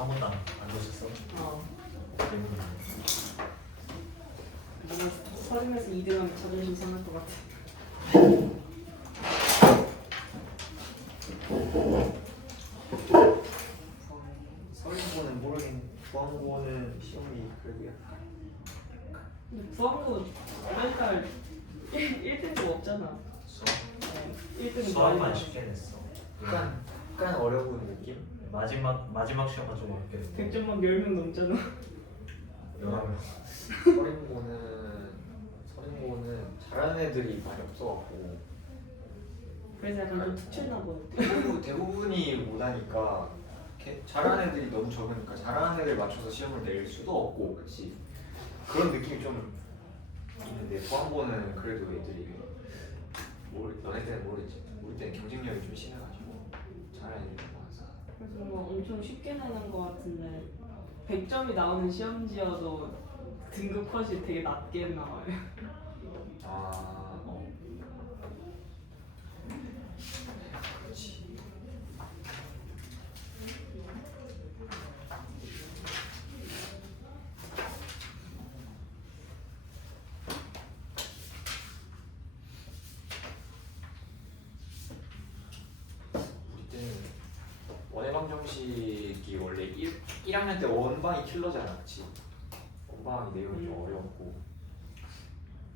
3분 안 보셨어? 재밌네. 뭔가 서점에서 2등하면 자존심 상할 것 같아. 서울고는 모르겠는데 부항고는 시험이 그래도 약간 근데 부항고 맨날 1등도 없잖아. 수학? 1등은 수학만 쉽게 냈어. 약간 어려 보이는 느낌? 마지막 시험만 좀 어렵게 냈어. 100점만 10명 넘잖아. 영화면 서른고는 잘하는 애들이 많이 없어갖고 그래서 약간 좀 특출나 보여. 대부분이 못하니까 잘하는 애들이 너무 적으니까 잘하는 애들 맞춰서 시험을 낼 수도 없고 그렇지 그런 느낌이 좀 있는데 부항고는 그래도 애들이 너네 때는 모르겠지 우리 때는 경쟁력이 좀 심해가지고 잘하는 애들이 많아서 그래서 뭔가 엄청 쉽게 내는 것 같은데 100점이 나오는 시험지여도 등급 컷이 되게 낮게 나와요. 그렇지 우리 때는 원해방정식이 원래 1학년 때 원방이 킬러잖아 그치? 원방이 내용이 좀 어려웠고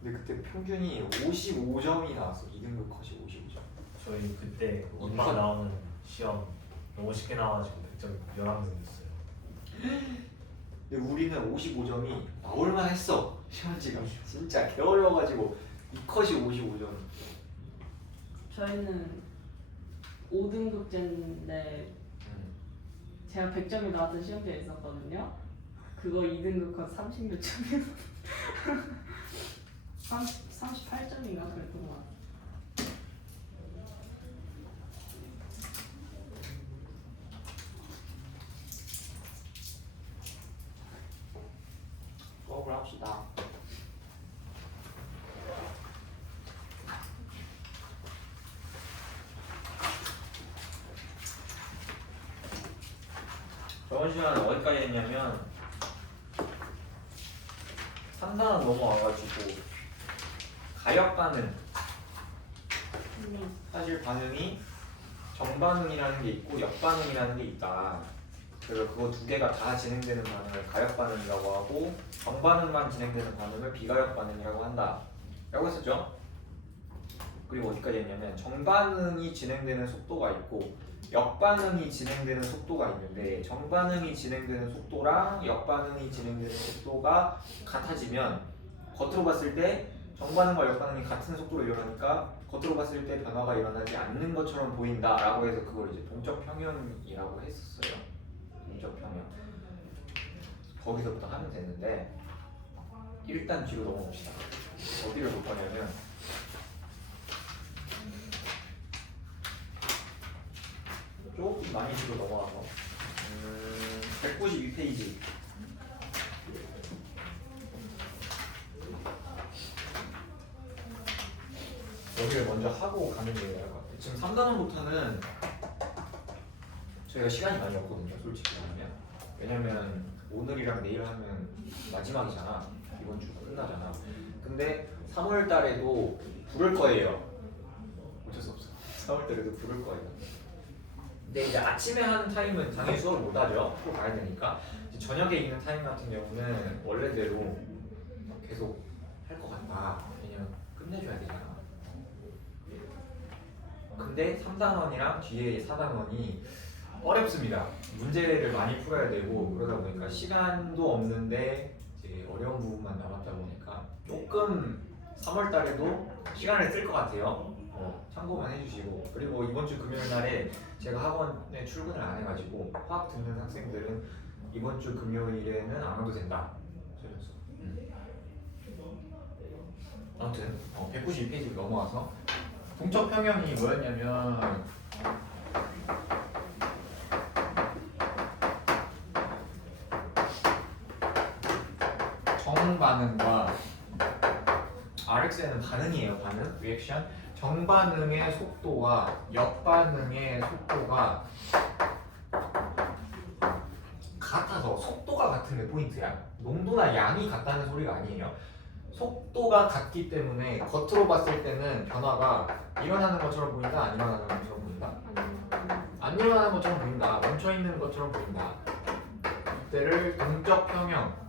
근데 그때 평균이 55점이 나왔어 2등급 컷이 55점 저희 그때 원방 나오는 시험 너무 쉽게 나와가지고 100점 11등 됐어요. 근데 우리는 55점이 나올만 했어 시험지가 진짜 개 어려워가지고 이 컷이 55점 저희는 5등급제인데 제가 100점이 나왔던 시험지가 있었거든요. 그거 2등급 컷 30몇 점이었어. 38점인가 그랬던 것 같아. 수업을 합시다 저번 시간은 어디까지 했냐면 3단원 넘어와가지고 가역 반응 사실 반응이 정반응이라는 게 있고 역반응이라는 게 있다 그래서 그거 두 개가 다 진행되는 반응을 가역 반응이라고 하고 정반응만 진행되는 반응을 비가역 반응이라고 한다 라고 했었죠 그리고 어디까지 했냐면 정반응이 진행되는 속도가 있고 역반응이 진행되는 속도가 있는데 정반응이 진행되는 속도랑 역반응이 진행되는 속도가 같아지면 겉으로 봤을 때 정반응과 역반응이 같은 속도로 일어나니까 겉으로 봤을 때 변화가 일어나지 않는 것처럼 보인다 라고 해서 그걸 이제 동적 평형이라고 했었어요 동적 평형 거기서부터 하면 되는데 일단 뒤로 넘어봅시다 어디를 볼 거냐면 조금 많이 뒤로 넘어가서 192페이지 여기를 먼저 하고 가는 게 나을 것 같아요 지금 3단원부터는 저희가 시간이 많이 없거든요 솔직히 말하면 왜냐면 오늘이랑 내일 하면 마지막이잖아 이번 주가 끝나잖아 근데 3월 달에도 부를 거예요 어쩔 수 없어 3월 달에도 부를 거예요 근데 이제 아침에 하는 타임은 당연히 수업을 못 하죠. 프로 가야 되니까. 이제 저녁에 있는 타임 같은 경우는 원래대로 계속 할 것 같다. 왜냐면 끝내줘야 되잖아. 근데 3단원이랑 뒤에 4단원이 어렵습니다. 문제를 많이 풀어야 되고 그러다 보니까 시간도 없는데 이제 어려운 부분만 남았다 보니까 조금 3월 달에도 시간을 쓸 것 같아요. 참고만 해주시고 그리고 이번 주 금요일 날에 제가 학원에 출근을 안 해가지고 화학 듣는 학생들은 이번 주 금요일에는 안 와도 된다. 아무튼 192페이지로 넘어와서 동적 평형이 뭐였냐면 정반응과 RX는 반응이에요. 반응, 리액션. 정반응의 속도와 역반응의 속도가 여기서 속도가 같은 게 포인트야. 농도나 양이 같다는 소리가 아니에요. 속도가 같기 때문에 겉으로 봤을 때는 변화가 일어나는 것처럼 보인다, 안 일어나는 것처럼 보인다? 안 일어나는 것처럼 보인다, 멈춰 있는 것처럼 보인다. 이때를 동적 평형.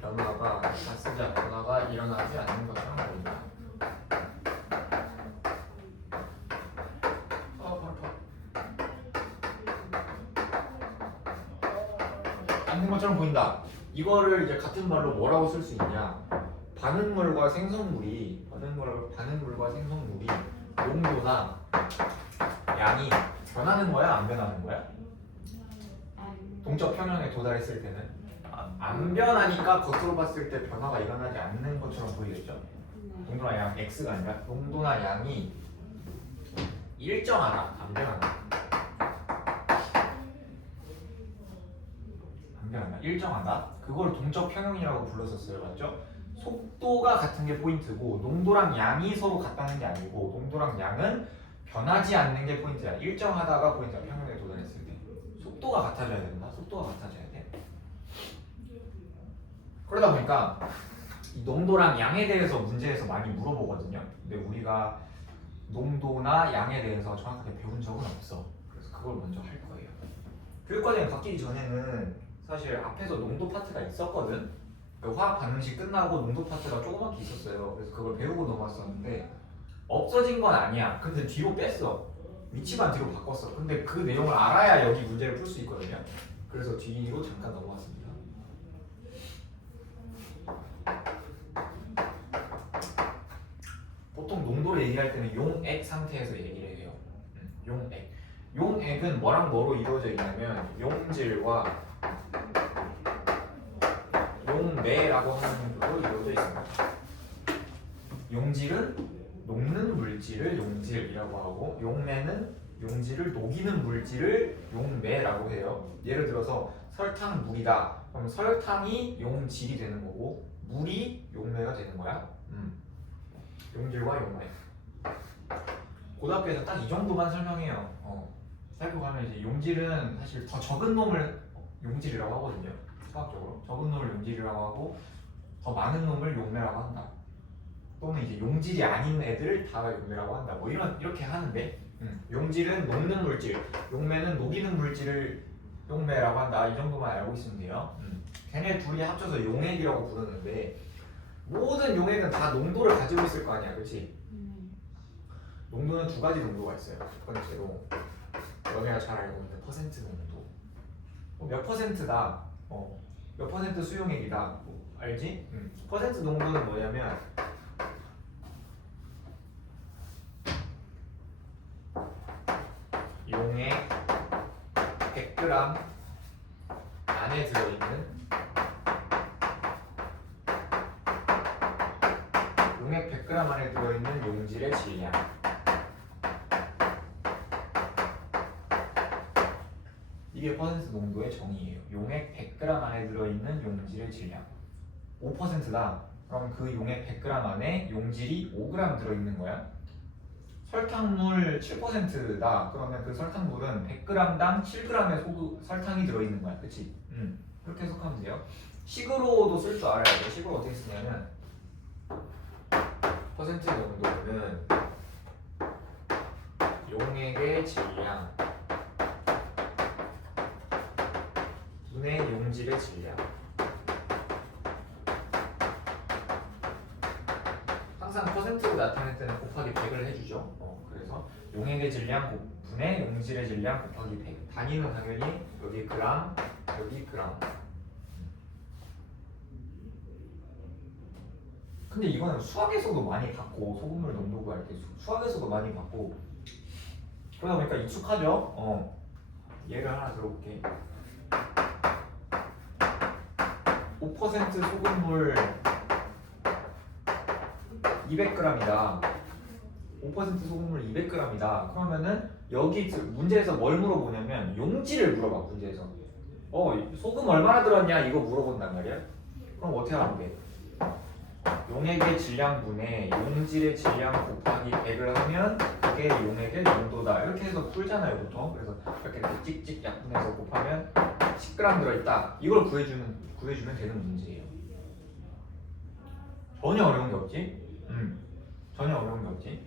변화가 다 쓰자. 변화가 일어나지 않는 것처럼 보인다. 않는 것처럼 보인다. 이거를 이제 같은 말로 뭐라고 쓸 수 있냐? 반응물과 생성물이 농도나 양이 변하는 거야, 안 변하는 거야? 동적 평형에 도달했을 때는 안 변하니까 겉으로 봤을 때 변화가 일어나지 않는 것처럼 보이겠죠? 농도나 양 x가 아니라 농도나 양이 일정하다, 안 변하다. 안 변하다, 일정하다. 그걸 동적 평형이라고 불렀었어요, 맞죠? 속도가 같은 게 포인트고 농도랑 양이 서로 같다는 게 아니고 농도랑 양은 변하지 않는 게 포인트야. 일정하다가 포인트야. 평형에 도달했을 때 속도가 같아져야 된다. 속도가 같아져야 돼. 그러다 보니까 이 농도랑 양에 대해서 문제에서 많이 물어보거든요. 근데 우리가 농도나 양에 대해서 정확하게 배운 적은 없어. 그래서 그걸 먼저 할 거예요. 교육과정이 바뀌기 전에는 사실 앞에서 농도 파트가 있었거든. 그 화학 반응식 끝나고 농도 파트가 조그맣게 있었어요. 그래서 그걸 배우고 넘어왔었는데 없어진 건 아니야. 근데 뒤로 뺐어. 위치만 뒤로 바꿨어. 근데 그 내용을 알아야 여기 문제를 풀 수 있거든요. 그래서 뒤로 잠깐 넘어왔습니다. 보통 농도를 얘기할 때는 용액 상태에서 얘기를 해요. 용액. 용액은 뭐랑 뭐로 이루어져 있냐면 용질과 용매라고 하는 걸로 이루어져 있습니다. 용질은 녹는 물질을 용질이라고 하고 용매는 용질을 녹이는 물질을 용매라고 해요. 예를 들어서 설탕 물이다. 그럼 설탕이 용질이 되는 거고 물이 용매가 되는 거야. 용질과 용매. 고등학교에서 딱 이 정도만 설명해요. 살펴가면 이제 용질은 사실 더 적은 놈을 용질이라고 하거든요. 수학적으로 적은 놈을 용질이라고 하고 더 많은 놈을 용매라고 한다. 또는 이제 용질이 아닌 애들을 다 용매라고 한다. 뭐 이렇게 하는데 용질은 녹는 물질, 용매는 녹이는 물질을 용매라고 한다. 이 정도만 알고 있으면 돼요. 걔네 둘이 합쳐서 용액이라고 부르는데 모든 용액은 다 농도를 가지고 있을 거 아니야, 그렇지? 농도는 두 가지 농도가 있어요. 첫 번째로 너네가 잘 알고 있는 퍼센트 농도. 몇 퍼센트다. 몇 퍼센트 수용액이다. 알지? 퍼센트 농도는 뭐냐면 용액 100g 안에 들어있는 용액 100g 안에 들어있는 용질의 질량. 이게 퍼센트 농도의 정의예요. 용액 100g 안에 들어있는 용질의 질량. 5%다. 그럼 그 용액 100g 안에 용질이 5g 들어있는 거야. 설탕물 7%다. 그러면 그 설탕물은 100g당 7g의 설탕이 들어있는 거야. 그치? 그렇게 해석하면 돼요. 식으로도 쓸 줄 알아야 돼. 식으로 어떻게 쓰냐면 퍼센트 농도는 용액의 질량 분의 용질의 질량. 항상 퍼센트로 나타낼 때는 곱하기 100을 해주죠. 그래서 용액의 질량 분의 용질의 질량 곱하기 100. 단위는 당연히 여기 그람, 여기 그람. 근데 이거는 수학에서도 많이 봤고 소금물 농도 구할 때 수학에서도 많이 봤고 그러다 보니까 익숙하죠. 예를 하나 들어볼게. 5% 소금물 200g이다. 5% 소금물 200g이다. 그러면은 여기 문제에서 뭘 물어보냐면 용질을 물어봐. 문제에서 소금 얼마나 들었냐 이거 물어본단 말이야. 그럼 어떻게 하면 돼? 용액의 질량분의 용질의 질량 곱하기 100을 하면 이게 용액의 농도다 이렇게 해서 풀잖아요 보통. 그래서 이렇게 찍찍 약분해서 곱하면 10g 들어있다. 이걸 구해주면 되는 문제예요. 전혀 어려운 게 없지? 전혀 어려운 게 없지?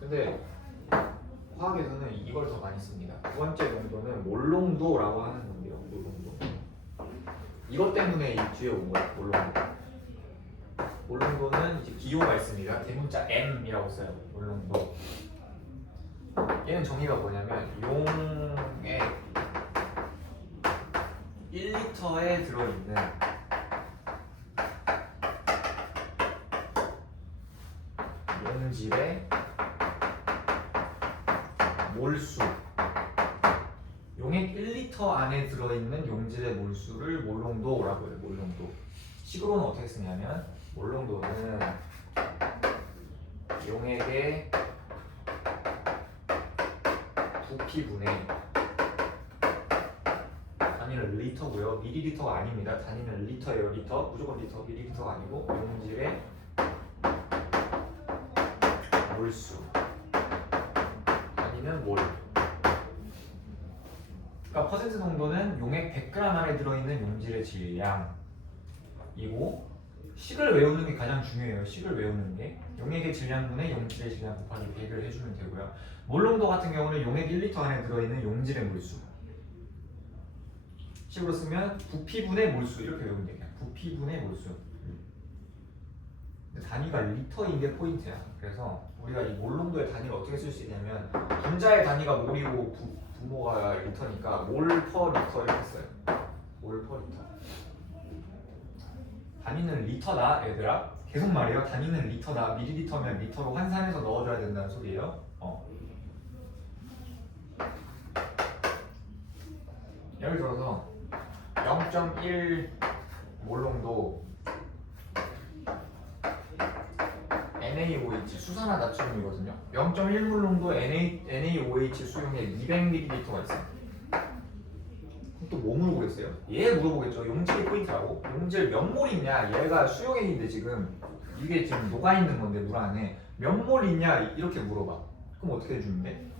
근데 화학에서는 이걸 더 많이 씁니다. 두 번째 농도는 몰농도라고 하는 건데요. 몰농도. 이것 때문에 이 뒤에 온 거예요. 몰농도. 몰농도는 이제 기호가 있습니다. 대문자 M이라고 써요. 몰농도. 얘는 정의가 뭐냐면 용액 1리터에 들어있는 용질의 몰수. 용액 1리터 안에 들어있는 용질의 몰수를 몰농도라고 해요. 몰농도. 식으로는 어떻게 쓰냐면 몰농도는 용액의 부피분의 단위는 리터고요. 미리리터가 아닙니다. 단위는 리터예요. 리터. 무조건 리터. 미리리터가 아니고 용질의 몰수. 단위는 몰. 그러니까 퍼센트 농도는 용액 100g 안에 들어있는 용질의 질량이고, 식을 외우는 게 가장 중요해요. 식을 외우는 게 용액의 질량분의 용질의 질량 곱하기 100을 해주면 되고요. 몰농도 같은 경우는 용액 1리터 안에 들어있는 용질의 몰수. 식으로 쓰면 부피분의 몰수 이렇게 외우면 돼요. 부피분의 몰수. 근데 단위가 리터인 게 포인트야. 그래서 우리가 이 몰농도의 단위를 어떻게 쓸 수 있냐면 분자의 단위가 몰이고 분모가 리터니까 몰 퍼 리터 이렇게 써요. 몰 퍼 리터. 단위는 리터다 얘들아. 계속 말해요. 단위는 리터다. 미리리터면 리터로 환산해서 넣어줘야 된다는 소리예요. 예를 들어서 0.1 몰농도 NaOH 수산화 나트륨이거든요. 0.1 몰농도 NaOH 수용액 200ml가 있어요. 또 뭐 물어보겠어요? 얘 물어보겠죠. 용질이 포인트라고. 용질 몇 몰 있냐? 얘가 수용액인데 지금 이게 지금 녹아있는 건데 물 안에 몇 몰 있냐? 이렇게 물어봐. 그럼 어떻게 해주면 돼?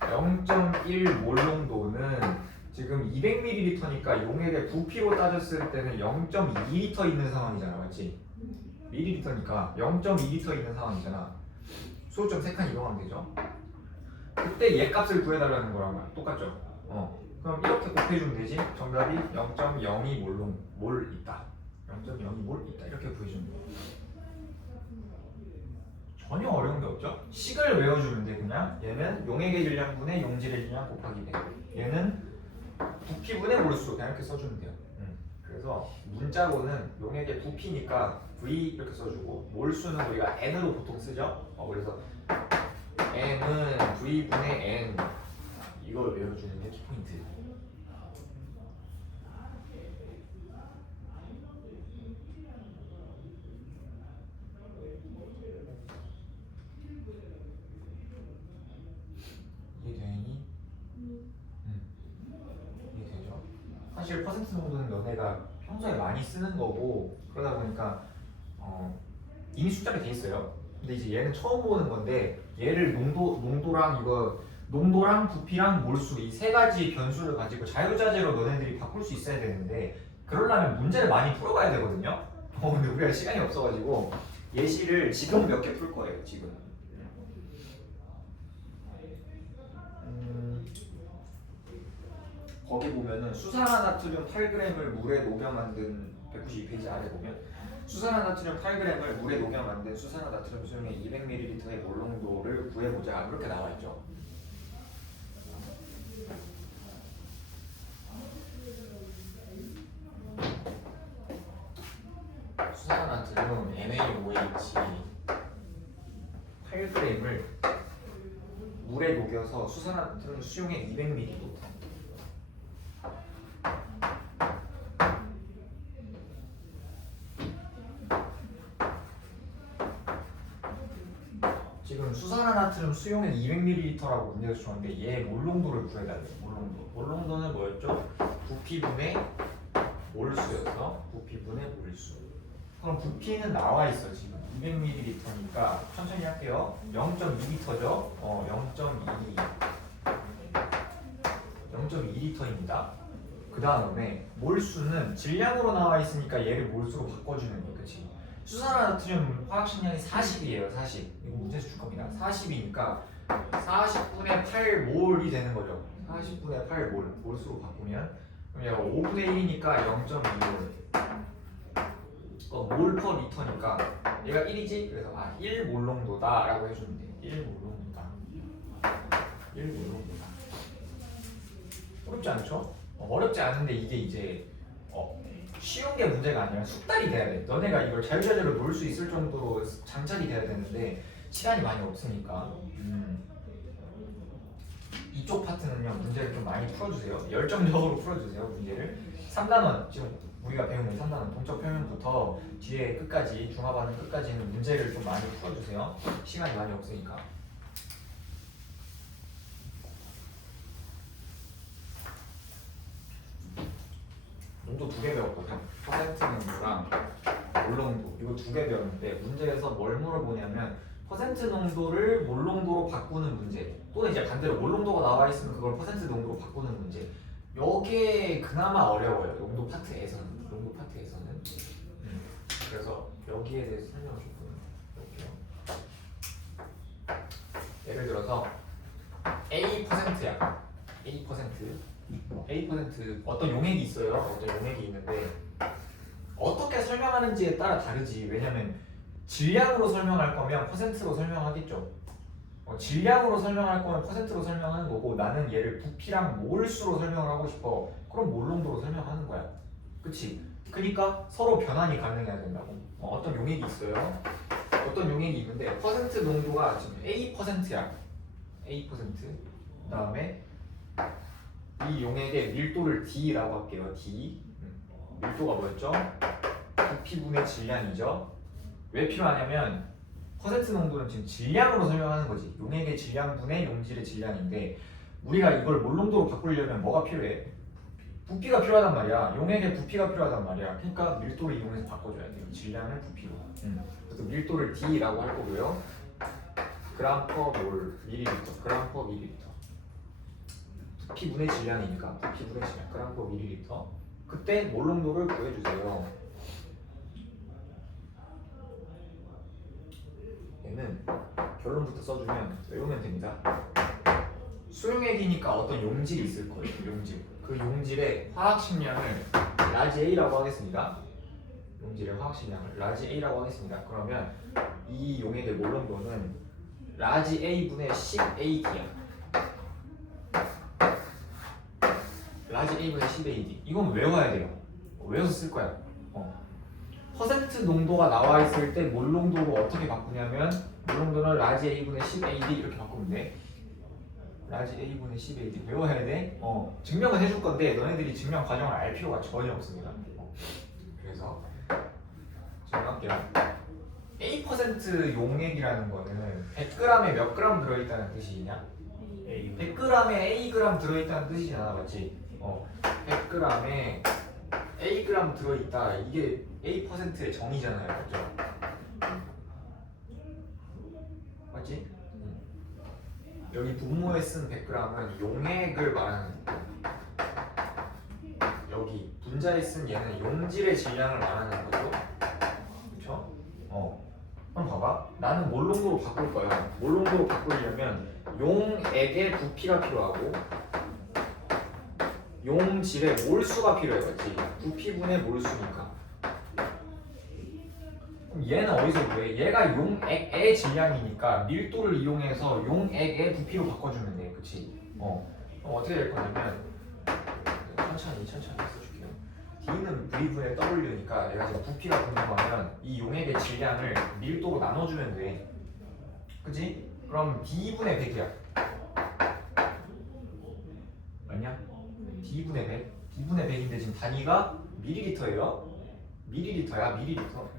0.1 몰농도는 지금 200ml니까 용액의 부피로 따졌을 때는 0.2L 있는 상황이잖아. 맞지? ml니까 0.2L 있는 상황이잖아. 소요점 3칸 이동하면 되죠. 그때 얘 값을 구해달라는 거랑 똑같죠. 그럼 이렇게 곱해주면 되지. 정답이 0.02 몰 있다. 0.02 몰 있다. 이렇게 구해주면 돼. 전혀 어려운 게 없죠. 식을 외워주면 돼. 그냥 얘는 용액의 질량분의 용질의 질량 곱하기 100. 얘는 부피분의 몰수. 그냥 이렇게 써주면 돼요. 그래서 문자로는 용액의 부피니까 V 이렇게 써주고, 몰수는 우리가 N으로 보통 쓰죠. 그래서 N은 V분의 N. 이걸 외워주는 게 키포인트. 이해되니? 이해되죠? 사실 퍼센트 농도는 너네가 평소에 많이 쓰는 거고, 그러다 보니까 이미 숫자로 돼 있어요. 근데 이제 얘는 처음 보는 건데, 얘를 농도랑 부피랑 몰수 이 세 가지 변수를 가지고 자유자재로 너네들이 바꿀 수 있어야 되는데, 그러려면 문제를 많이 풀어봐야 되거든요. 근데 우리가 시간이 없어가지고 예시를 지금 몇 개 풀 거예요. 지금. 거기 보면은 수산화나트륨 8g을 물에 녹여 만든 192페이지 아래 보면 수산화나트륨 8g을 물에 녹여 만든 수산화나트륨 수용액 200ml의 몰농도를 구해보자. 이렇게 나와 있죠. 수산화나트륨 NaOH 8g을 물에 녹여서 수산화나트륨 수용액 200ml. 지금 수산화나트륨 수용액 200ml라고 문제에서 주었는데 얘 몰농도를 구해달래요. 몰농도는 뭐였죠? 부피분의 몰수였어. 부피분의 몰수. 그럼 부피는 나와 있어 지금 200ml니까 천천히 할게요. 0.2L죠. 0.2L입니다. 그 다음에 몰수는 질량으로 나와 있으니까 얘를 몰수로 바꿔주면 돼, 그렇지? 수산화나트륨 화학식량이 40이에요. 40. 이거 문제에서 줄 겁니다. 40이니까 40분의 8몰이 되는 거죠. 40분의 8몰 몰수로 바꾸면 그럼 얘가 5분의 1이니까 0.2몰. 몰 퍼 리터니까 얘가 1이지? 그래서 1몰 농도다 라고 해주면 돼. 1몰 농도다. 1몰 농도다. 어렵지 않죠? 어렵지 않은데 이게 이제 쉬운 게 문제가 아니라 숙달이 돼야 돼. 너네가 이걸 자유자재로 놓을 수 있을 정도로 장착이 돼야 되는데 시간이 많이 없으니까 이쪽 파트는요 문제를 좀 많이 풀어주세요. 열정적으로 풀어주세요. 문제를 3단원 지금 우리가 배우는 3단원 동적 표현부터 뒤에 끝까지 중화반응 끝까지는 문제를 좀 많이 풀어주세요. 시간이 많이 없으니까. 농도 2개 배웠거든. 퍼센트 농도랑 몰 농도 이거 2개 배웠는데 문제에서 뭘 물어보냐면 퍼센트 농도를 몰 농도로 바꾸는 문제 또는 이제 반대로 몰 농도가 나와 있으면 그걸 퍼센트 농도로 바꾸는 문제. 요게 그나마 어려워요. 농도 파트에서는. 그래서 여기에 대해서 설명을 좀 볼게요. 예를 들어서 A%야. A% 어떤 용액이 있어요. 어떤 용액이 있는데 어떻게 설명하는지에 따라 다르지. 왜냐면 질량으로 설명할 거면 퍼센트로 설명하겠죠. 질량으로 설명할 거면 퍼센트로 설명하는 거고 나는 얘를 부피랑 몰수로 설명을 하고 싶어. 그럼 몰 농도로 설명하는 거야. 그치? 그러니까 서로 변환이 가능해야 된다고. 어떤 용액이 있어요. 어떤 용액이 있는데 퍼센트 농도가 지금 A%야. A%. 그 다음에 이 용액의 밀도를 D라고 할게요. D. 밀도가 뭐였죠? 부피분의 질량이죠. 왜 필요하냐면 퍼센트 농도는 지금 질량으로 설명하는 거지. 용액의 질량분의 용질의 질량인데 우리가 이걸 몰 농도로 바꾸려면 뭐가 필요해? 부피가 필요하단 말이야. 용액의 부피가 필요하단 말이야. 그러니까 밀도를 이용해서 바꿔줘야 돼요. 질량을 부피로. 그래서 밀도를 D라고 할 거고요. 그램 퍼 몰 밀리리터. 그램 퍼 밀리리터. 부피분의 질량이니까 부피분의 질량. 그램 퍼 밀리리터. 그때 몰 농도를 구해주세요. 얘는 결론부터 써주면 외우면 됩니다. 수용액이니까 어떤 용질이 있을 거예요. 용질. 그 용질의 화학식량을 라지 A라고 하겠습니다. 용질의 화학식량을 라지 A라고 하겠습니다. 그러면 이 용액의 몰 농도는 라지 A분의 10AD야. 라지 A분의 10AD. 이건 외워야 돼요. 외워서 쓸 거야. 퍼센트 농도가 나와 있을 때 몰 농도로 어떻게 바꾸냐면 몰 농도는 라지 A분의 10AD 이렇게 바꾸면 돼. 라지 A분의 10AD 외워야 돼. 증명은 해줄 건데 너네들이 증명 과정을 알 필요가 전혀 없습니다. 그래서 증명할게요. A% 용액이라는 거는 100g에 몇 그램 들어있다는 뜻이냐? 100g에 Ag 들어있다는 뜻이잖아, 맞지? 100g에 Ag 들어있다. 이게 A%의 정의잖아요, 맞죠? 맞지? 여기 분모에 쓴 100g은 용액을 말하는 여기 분자에 쓴 얘는 용질의 질량을 말하는 거죠. 그쵸? 그럼 봐봐. 나는 몰 농도로 바꿀 거예요. 몰 농도로 바꾸려면 용액의 부피가 필요하고 용질의 몰수가 필요해, 맞지? 부피분의 몰수니까. 그럼 얘는 어디서 구해? 얘가 용액의 질량이니까 밀도를 이용해서 용액의 부피로 바꿔주면 돼, 그치? 그럼 어떻게 될 거냐면 천천히 써줄게요. D는 V분의 W니까 내가 지금 부피가 궁금하면 이 용액의 질량을 밀도로 나눠주면 돼, 그치? 그럼 D분의 100이야. 맞냐? D분의 100. D분의 100인데 지금 단위가 밀리리터예요. 밀리리터야, 밀리리터.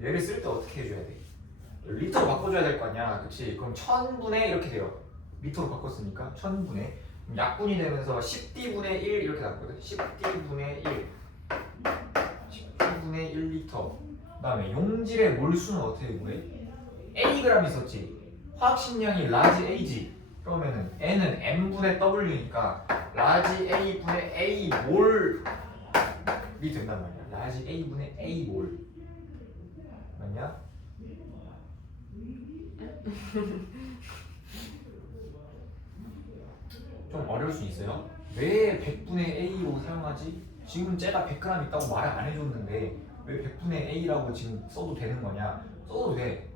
얘를 쓸 때 어떻게 해줘야 돼? 리터로 바꿔줘야 될 거 아니야, 그치? 그럼 1000분의 이렇게 돼요. 리터로 바꿨으니까 1000분의 약분이 되면서 10D분의 1 이렇게 났거든. 10D분의 1 10D분의 1리터 그다음에 용질의 몰수는 어떻게 구해? Ag 있었지. 화학식량이 라지 Ag. 그러면은 N은 M분의 W니까 라지 A분의 A 몰이 된단 말이야. 라지 A분의 A 몰. 맞냐? 좀 어려울 수 있어요. 왜 100분의 A로 사용하지? 지금 쟤가 100g 있다고 말을 안 해줬는데 왜 100분의 A라고 지금 써도 되는 거냐? 써도 돼.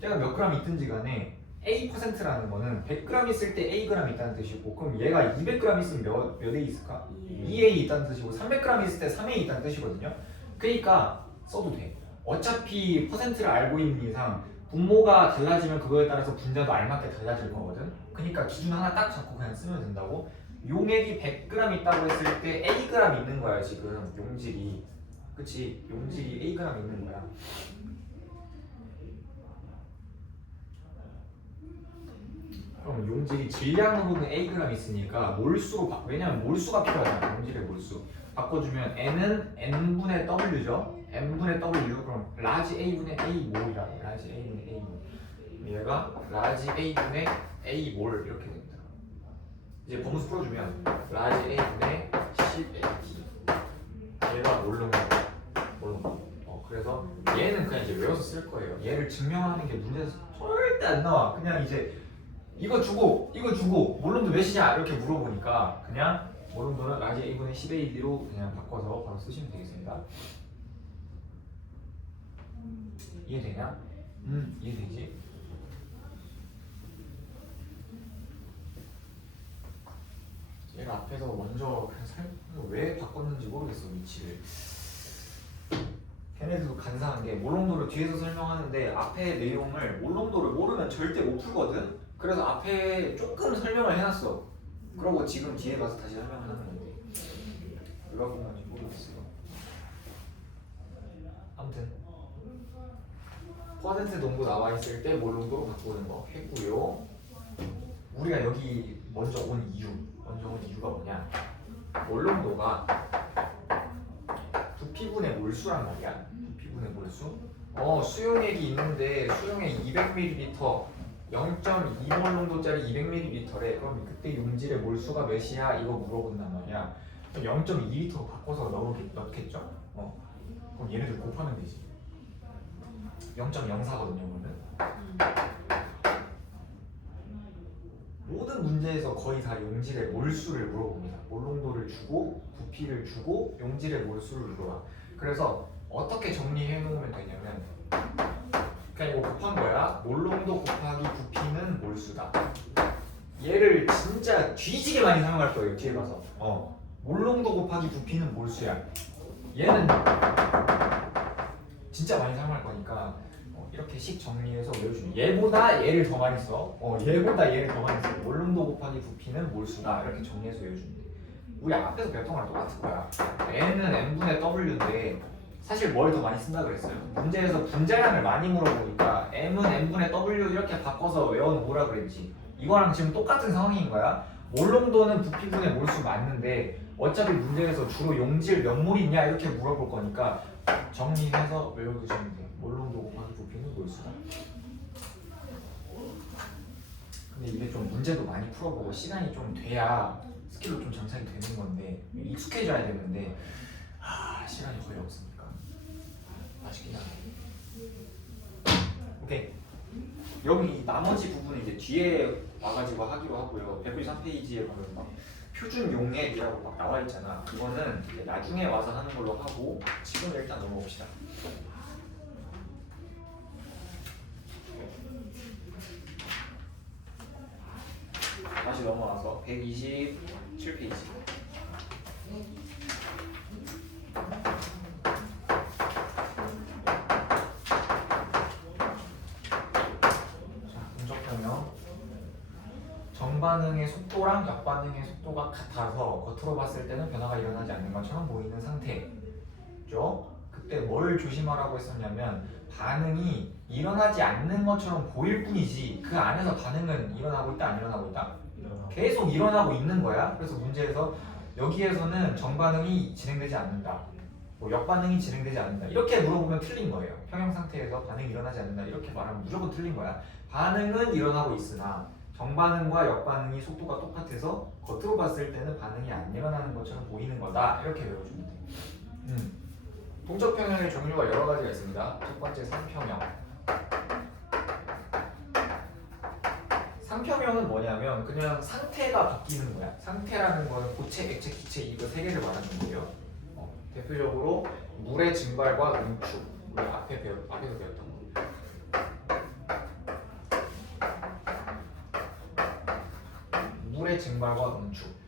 쟤가 몇 g 있든지 간에 A%라는 거는 100g 있을 때 Ag 있다는 뜻이고, 그럼 얘가 200g 있으면 몇 A 있을까? 2A 있다는 뜻이고, 300g 있을 때 3A 있다는 뜻이거든요. 그러니까 써도 돼. 어차피 퍼센트를 알고 있는 이상 분모가 달라지면 그거에 따라서 분자도 알맞게 달라질 거거든. 그러니까 기준 하나 딱 잡고 그냥 쓰면 된다고. 용액이 100g 있다고 했을 때 Ag 있는 거야 지금 용질이. 그치? 용질이 Ag 있는 거야. 그럼 용질이 질량으로는 Ag 있으니까 몰수로 왜냐면 몰수가 필요하잖아. 용질의 몰수 바꿔주면 N은 N분의 W죠. N분의 W. 그럼 라지 A분의 A 몰이라고. 라지 A분의 A 몰. 얘가 라지 A분의 A 몰 이렇게 됩니다. 이제 범수 풀어주면 라지 A분의 10AT. 얘가 몰른 거. 그래서 얘는 그냥 이제 외워서 쓸 거예요. 얘를 증명하는 게 문제에서 절대 안 나와. 그냥 이제 이거 주고 몰론도 몇이냐 이렇게 물어보니까 그냥 몰론도는 라지 A분의 10AD로 그냥 바꿔서 바로 쓰시면 되겠습니다. 이해되냐? 이해되지? 얘가 앞에서 먼저 그냥 왜 바꿨는지 모르겠어 위치를. 걔네들도 간사한 게 몰롱도를 뒤에서 설명하는데 앞에 내용을 몰롱도를 모르면 절대 못 풀거든. 그래서 앞에 조금 설명을 해놨어. 그러고 지금 뒤에 가서 다시 설명을 하는 건데 누가 본 건지 모르겠어요. 아무튼 퍼센트 농도 나와 있을 때 몰롱도로 바꾸는 거 했고요. 우리가 여기 먼저 온 이유가 뭐냐? 몰롱도가 부피분의 몰수란 말이야. 부피분의 몰수. 수용액이 있는데 수용액 200ml 0.2몰 농도짜리 200ml래. 그럼 그때 용질의 몰수가 몇이야? 이거 물어본단 말이야. 0.2L로 바꿔서 넣겠죠? 그럼 얘네들 곱하면 되지. 0.04거든요, 그러면. 모든 문제에서 거의 다 용질의 몰수를 물어봅니다. 몰농도를 주고 부피를 주고 용질의 몰수를 물어봐. 그래서 어떻게 정리해 놓으면 되냐면 그냥 이거 곱한 거야. 몰농도 곱하기 부피는 몰수다. 얘를 진짜 뒤지게 많이 사용할 거예요. 뒤에 가서. 몰농도 곱하기 부피는 몰수야. 얘는 진짜 많이 사용할 거니까 이렇게 식 정리해서 외워주면 얘보다 얘를 더 많이 써. 얘보다 얘를 더 많이 써. 몰농도 곱하기 부피는 몰수다. 이렇게 정리해서 외워주면 돼. 우리 앞에서 배웠던 거랑 똑같은 거야. N은 N분의 W인데 사실 뭘 더 많이 쓴다 그랬어요? 문제에서 분자량을 많이 물어보니까 M은 N분의 W 이렇게 바꿔서 외워놓으라 그랬지. 이거랑 지금 똑같은 상황인 거야. 몰농도는 부피분의 몰수 맞는데 어차피 문제에서 주로 용질 몇 몰이 있냐 이렇게 물어볼 거니까 정리해서 외워두시면 돼. 몰농도 곱하기 부피는 몰수다. 근데 이게 좀 문제도 많이 풀어보고 시간이 좀 돼야 스킬로 좀 정착이 되는 건데 익숙해져야 되는데 시간이 거의 없으니까 아쉽긴 하네. 오케이. 여기 나머지 부분은 이제 뒤에 와가지고 하기로 하고요. 193페이지에 보면 막 표준 용액이라고 막 나와 있잖아. 그거는 이제 나중에 와서 하는 걸로 하고 지금 일단 넘어봅시다. 다시 넘어와서 127페이지. 정반응의 속도랑 역반응의 속도가 같아서 겉으로 봤을 때는 변화가 일어나지 않는 것처럼 보이는 상태죠. 그때 뭘 조심하라고 했었냐면 반응이 일어나지 않는 것처럼 보일 뿐이지 그 안에서 반응은 일어나고 있다 안 일어나고 있다? 계속 일어나고 있는 거야. 그래서 문제에서 여기에서는 정반응이 진행되지 않는다. 뭐 역반응이 진행되지 않는다 이렇게 물어보면 틀린 거예요. 평형 상태에서 반응이 일어나지 않는다 이렇게 말하면 무조건 틀린 거야. 반응은 일어나고 있으나 정반응과 역반응이 속도가 똑같아서 겉으로 봤을 때는 반응이 안 일어나는 것처럼 보이는 거다 이렇게 외워주면 돼. 동적 평형의 종류가 여러 가지가 있습니다. 첫 번째 상평형. 상평형은 뭐냐면 그냥 상태가 바뀌는 거야. 상태라는 거는 고체, 액체, 기체 이거 세 개를 말하는 거예요. 대표적으로 물의 증발과 응축. 우리 앞에서 배웠던 거. 물의 증발과 응축.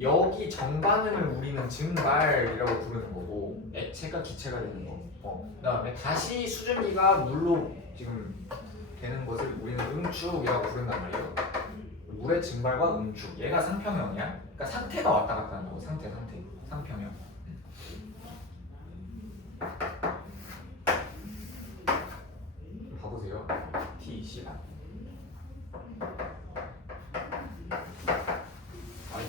여기 정반응을 우리는 증발이라고 부르는 거고 액체가 기체가 되는 거. 그다음에 다시 수증기가 물로 지금 되는 것을 우리는 응축이라고 부른단 말이에요. 물의 증발과 응축. 얘가 상평형이야. 그러니까 상태가 왔다 갔다 하는 거. 상태. 상평형. 봐보세요. T 시간.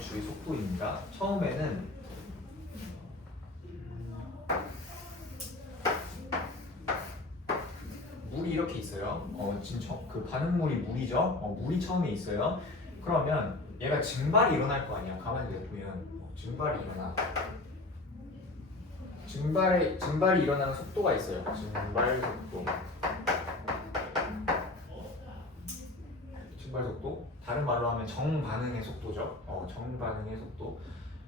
주의 속도입니다. 처음에는 물이 이렇게 있어요. 지금 그 반응물이 물이죠. 물이 처음에 있어요. 그러면 얘가 증발이 일어날 거 아니야. 가만히 내보면 증발이 일어나. 증발이 일어나는 속도가 있어요. 증발 속도. 증발 속도. 다른 말로 하면 정반응의 속도죠. 정반응의 속도.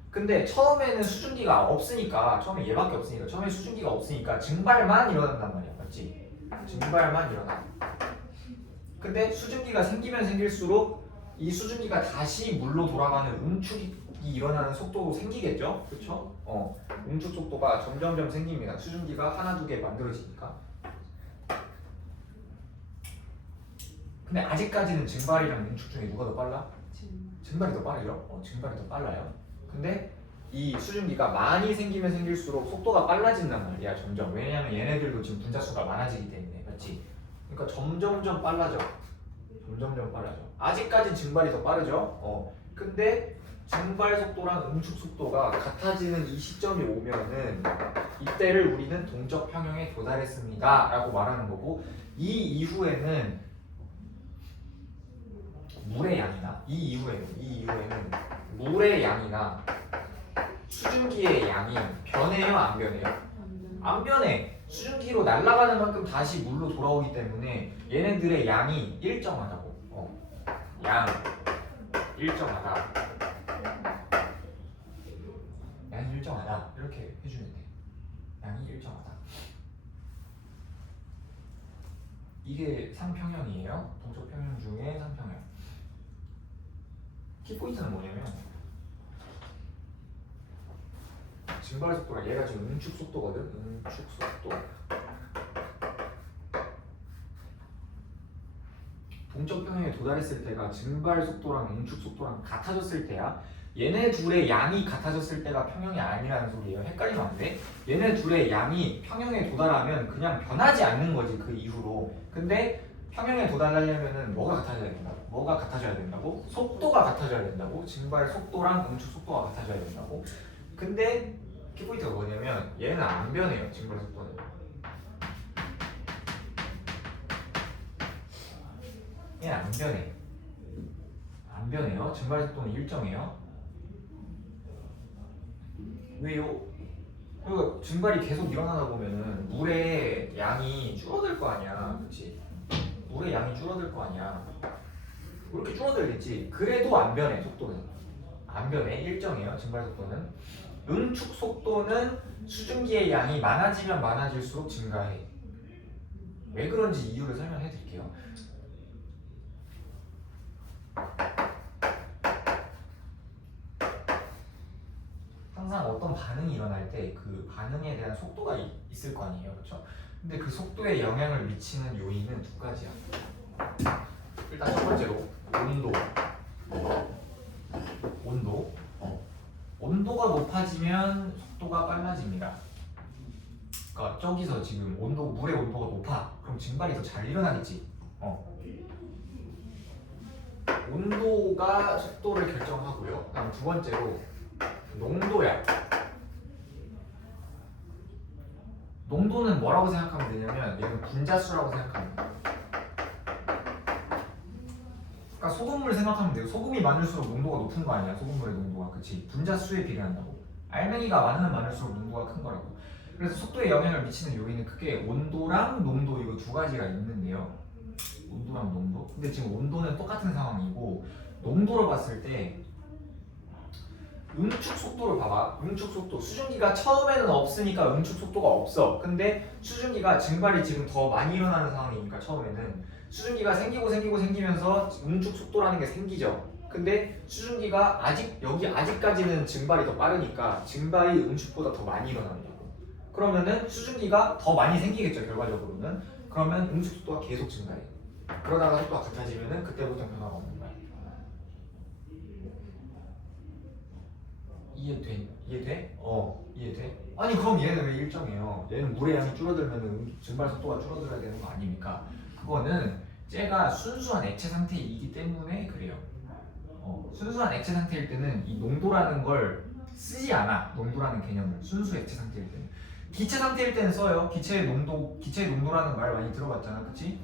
근데 처음에는 수증기가 없으니까 처음에 얘밖에 없으니까 처음에 수증기가 없으니까 증발만 일어난단 말이야. 맞지? 증발만 일어나. 근데 수증기가 생기면 생길수록 이 수증기가 다시 물로 돌아가는 응축이 일어나는 속도도 생기겠죠? 그쵸? 응축 속도가 점점점 생깁니다. 수증기가 하나 두 개 만들어지니까. 근데 아직까지는 증발이랑 응축 중에 누가 더 빨라? 증발이 더 빠르죠? 증발이 더 빨라요. 근데 이 수증기가 많이 생기면 생길수록 속도가 빨라진단 말이야. 점점. 왜냐면 얘네들도 지금 분자수가 많아지기 때문에. 맞지? 그러니까 점점점 빨라져. 점점점 빨라져. 아직까진 증발이 더 빠르죠? 근데 증발 속도랑 응축 속도가 같아지는 이 시점이 오면은 이때를 우리는 동적 평형에 도달했습니다 라고 말하는 거고, 이 이후에는 물의 양이나 이 이후에는 물의 양이나 수증기의 양이 변해요, 안 변해요? 안 변해. 수증기로 날아가는 만큼 다시 물로 돌아오기 때문에 얘네들의 양이 일정하다고. 양 일정하다. 양이 일정하다. 이렇게 해주면 돼. 양이 일정하다. 이게 상평형이에요. 동적 평형 중에 상평형. 키포인트는 뭐냐면 증발 속도가 얘가 지금 응축 속도거든. 응축 속도. 동적 평형에 도달했을 때가 증발 속도랑 응축 속도랑 같아졌을 때야. 얘네 둘의 양이 같아졌을 때가 평형이 아니라는 소리예요. 헷갈리면 안 돼. 얘네 둘의 양이 평형에 도달하면 그냥 변하지 않는 거지, 그 이후로. 근데 평형에 도달하려면은 뭐가 같아져야 된다고? 뭐가 같아져야 된다고? 속도가 같아져야 된다고. 증발 속도랑 응축 속도가 같아져야 된다고. 근데 키포인트가 뭐냐면 얘는 안 변해요. 증발 속도는. 얘는 안 변해. 안 변해요. 증발 속도는 일정해요. 왜요? 그리고 증발이 계속 일어나다 보면은 물의 양이 줄어들 거 아니야. 그치? 물의 양이 줄어들 거 아니야. 그렇게 줄어들겠지. 그래도 안 변해, 속도는. 안 변해. 일정해요. 증발 속도는. 응축 속도는 수증기의 양이 많아지면 많아질수록 증가해. 왜 그런지 이유를 설명해 드릴게요. 항상 어떤 반응이 일어날 때 그 반응에 대한 속도가 있을 거 아니에요. 그렇죠? 근데 그 속도에 영향을 미치는 요인은 두 가지야. 일단 첫 번째로 온도. 온도가 높아지면 속도가 빨라집니다. 그러니까 저기서 지금 물의 온도가 높아. 그럼 증발이 더 잘 일어나겠지. 온도가 속도를 결정하고요. 그다음 두 번째로 농도야. 농도는 뭐라고 생각하면 되냐면 얘는 분자수라고 생각하면 돼요. 그러니까 소금물 생각하면 돼요. 소금이 많을수록 농도가 높은 거 아니야? 소금물의 농도가. 그치? 분자수에 비례한다고. 알맹이가 많으면 많을수록 농도가 큰 거라고. 그래서 속도에 영향을 미치는 요인은 크게 온도랑 농도 이거 두 가지가 있는데요. 온도랑 농도. 근데 지금 온도는 똑같은 상황이고 농도로 봤을 때 응축 속도를 봐봐. 응축 속도. 수증기가 처음에는 없으니까 응축 속도가 없어. 근데 수증기가 증발이 지금 더 많이 일어나는 상황이니까 처음에는 수증기가 생기면서 응축 속도라는 게 생기죠. 근데 수증기가 아직까지는 증발이 더 빠르니까 증발이 응축보다 더 많이 일어난다고. 그러면은 수증기가 더 많이 생기겠죠, 결과적으로는. 그러면 응축 속도가 계속 증가해. 그러다가 속도가 같아지면은 그때부터 변화가 없는 거야. 이해돼? 이해돼? 이해돼? 아니 그럼 얘는 왜 일정해요? 얘는 물의 양이 줄어들면 증발 속도가 줄어들어야 되는 거 아닙니까? 그거는 쟤가 순수한 액체 상태이기 때문에 그래요. 순수한 액체 상태일 때는 이 농도라는 걸 쓰지 않아. 농도라는 개념을 순수 액체 상태일 때는. 기체 상태일 때는 써요. 기체의 농도라는 말 많이 들어봤잖아, 그치?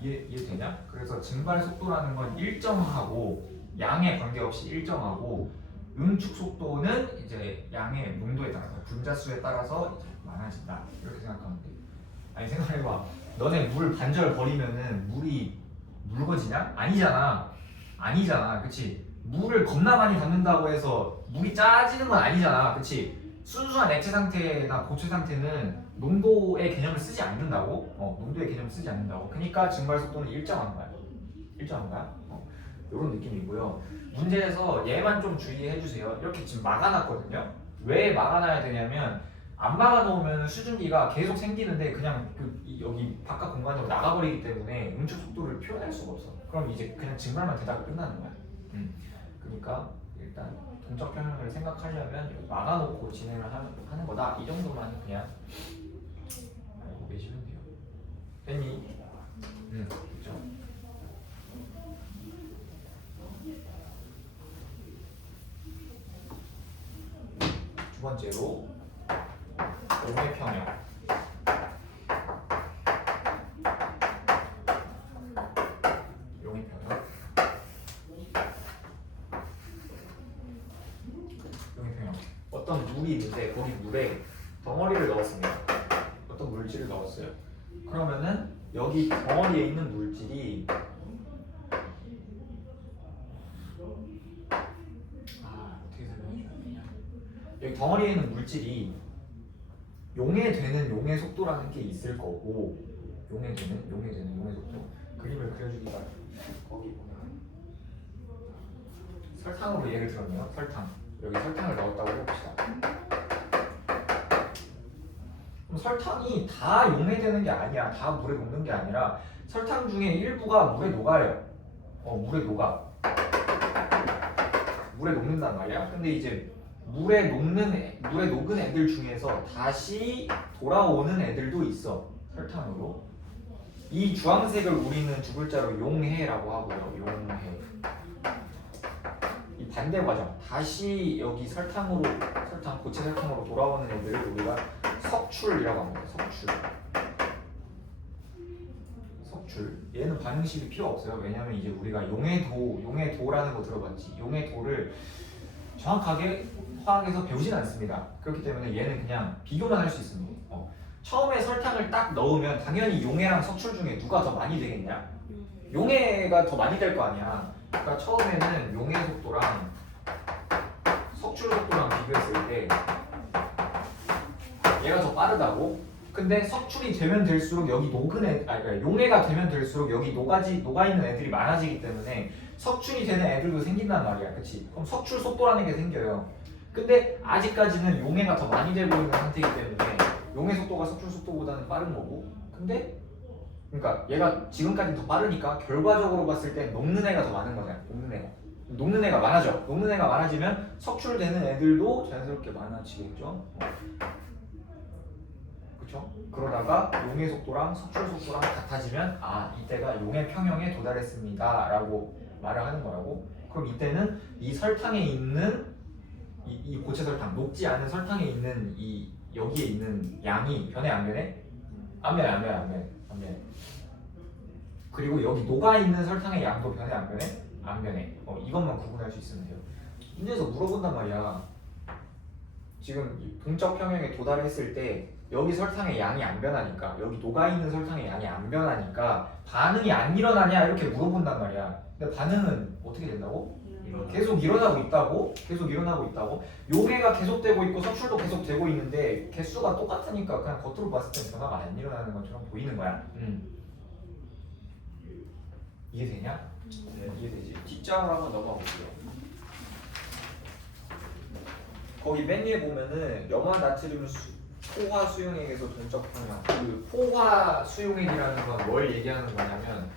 이해되냐? 그래서 증발 속도라는 건 일정하고 양에 관계없이 일정하고 응축 속도는 이제 양의 농도에 따라서 분자수에 따라서 이제 많아진다 이렇게 생각하면 돼. 아니 생각해봐. 너네 물 반절 버리면은 물이 묽어지냐? 아니잖아, 그치? 물을 겁나 많이 담는다고 해서 물이 짜지는 건 아니잖아, 그치? 순수한 액체 상태나 고체 상태는 농도의 개념을 쓰지 않는다고? 농도의 개념을 쓰지 않는다고. 그러니까 증발 속도는 일정한 거야. 이런 느낌이고요. 문제에서 얘만 좀 주의해 주세요. 이렇게 지금 막아놨거든요. 왜 막아놔야 되냐면 안 막아놓으면 수증기가 계속 생기는데 그냥 여기 바깥 공간으로 나가버리기 때문에 응축 속도를 표현할 수가 없어. 그럼 이제 그냥 증발만 되다가 끝나는 거야. 그러니까 일단 동적 평형을 생각하려면 여기 막아놓고 진행을 하는 거다. 이 정도만 그냥 알고 계시면 돼요. 됐니? 그렇죠. 두 번째로 용의 평형. 용의 평형. 어떤 물이 있는데 거기 물에 덩어리를 넣었습니다. 어떤 물질을 넣었어요. 그러면은 여기 덩어리에 있는 물질이 어떻게 설명해줘야 되냐? 여기 덩어리에 있는 물질이 용해되는 용의 속도라는 게 있을 거고 용해되는 용의 속도 그림을 그려주기 바랍니다. 거기 보면 설탕으로 예를 들었네요. 설탕. 여기 설탕을 넣었다고 해봅시다. 그럼 설탕이 다 용해되는 게 아니야. 다 물에 녹는 게 아니라 설탕 중에 일부가 물에 녹아요. 물에 녹아. 물에 녹는단 말이야. 근데 이제 물에 녹은 애들 중에서 다시 돌아오는 애들도 있어. 설탕으로. 이 주황색을 우리는 두 글자로 용해라고 하고요. 용해. 이 반대 과정. 다시 여기 고체 설탕으로 돌아오는 애들을 우리가 석출이라고 합니다. 석출. 얘는 반응식이 필요 없어요. 왜냐면 이제 우리가 용해도라는 거 들어봤지. 용해도를 정확하게 화학에서 배우진 않습니다. 그렇기 때문에 얘는 그냥 비교만 할 수 있습니다. 처음에 설탕을 딱 넣으면 당연히 용해랑 석출 중에 누가 더 많이 되겠냐? 용해가 더 많이 될 거 아니야. 그러니까 처음에는 용해 속도랑 석출 속도랑 비교했을 때 얘가 더 빠르다고? 근데 석출이 되면 될수록 여기 그러니까 용해가 되면 될수록 여기 녹아있는 애들이 많아지기 때문에 석출이 되는 애들도 생긴단 말이야. 그치? 그럼 석출 속도라는 게 생겨요. 근데 아직까지는 용해가 더 많이 되고 있는 상태이기 때문에 용해 속도가 석출 속도보다는 빠른 거고 근데 그러니까 얘가 지금까지는 더 빠르니까 결과적으로 봤을 때 녹는 애가 더 많은 거잖아. 녹는 애가 많아져. 녹는 애가 많아지면 석출되는 애들도 자연스럽게 많아지겠죠. 그렇죠? 그러다가 용해 속도랑 석출 속도랑 같아지면 이때가 용해 평형에 도달했습니다 라고 말을 하는 거라고. 그럼 이때는 이 설탕에 있는 이 고체 설탕, 녹지 않은 설탕에 있는 이 여기에 있는 양이 변해 안 변해? 안 변해 안 변해 안 변해 안 변해. 그리고 여기 녹아 있는 설탕의 양도 변해 안 변해? 안 변해. 이것만 구분할 수 있으면 돼요. 문제에서 물어본단 말이야. 지금 이 동적 평형에 도달했을 때 여기 설탕의 양이 안 변하니까, 여기 녹아 있는 설탕의 양이 안 변하니까 반응이 안 일어나냐 이렇게 물어본단 말이야. 근데 반응은 어떻게 된다고? 계속 일어나고 있다고? 계속 일어나고 있다고? 요게가 계속되고 있고 석출도 계속되고 있는데 개수가 똑같으니까 그냥 겉으로 봤을 땐 변화가 안 일어나는 것처럼 보이는 거야. 이해되냐? 네, 이해되지. 뒷장으로 한번 넘어가 볼게요. 거기 맨 위에 보면은 염화 나트륨 포화 수용액에서 동적 평형. 그 포화 수용액이라는 건 뭘 얘기하는 거냐면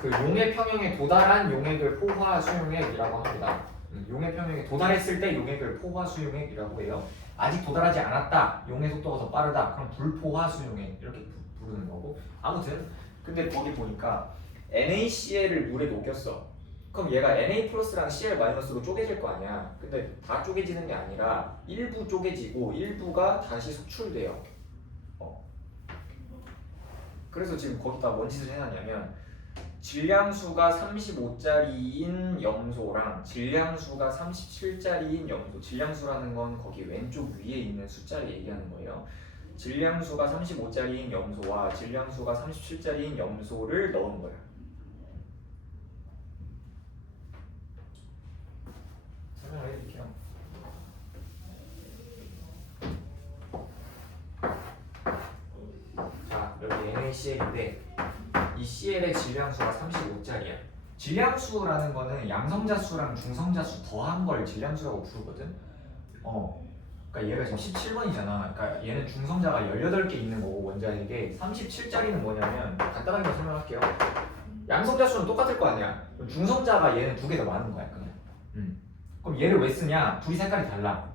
그 용해 평형에 도달한 용액을 포화 수용액이라고 합니다. 용해 평형에 도달했을 때 용액을 포화 수용액이라고 해요. 아직 도달하지 않았다. 용해 속도가 더 빠르다. 그럼 불포화 수용액 이렇게 부르는 거고. 아무튼 근데 거기 보니까 NaCl을 물에 녹였어. 그럼 얘가 Na 플러스랑 Cl 마이너스로 쪼개질 거 아니야. 근데 다 쪼개지는 게 아니라 일부 쪼개지고 일부가 다시 속출돼요. 그래서 지금 거기다 뭔 짓을 해놨냐면 질량수가 35짜리인 염소랑 질량수가 37짜리인 염소. 질량수라는 건 거기 왼쪽 위에 있는 숫자를 얘기하는 거예요. 질량수가 35짜리인 염소와 질량수가 37짜리인 염소를 넣은 거야. 설명을 해드릴게요. 자, 여기 NaCl인데 이 CL의 질량수가 35짜리야. 질량수라는 거는 양성자수랑 중성자수 더한 걸 질량수라고 부르거든. 그러니까 얘가 지금 17번이잖아. 그러니까 얘는 중성자가 18개 있는 거고 원자에게 37짜리는 뭐냐면 간단하게 설명할게요. 양성자수는 똑같을 거 아니야. 중성자가 얘는 2개 더 많은 거야, 그냥. 그럼 얘를 왜 쓰냐? 둘이 색깔이 달라.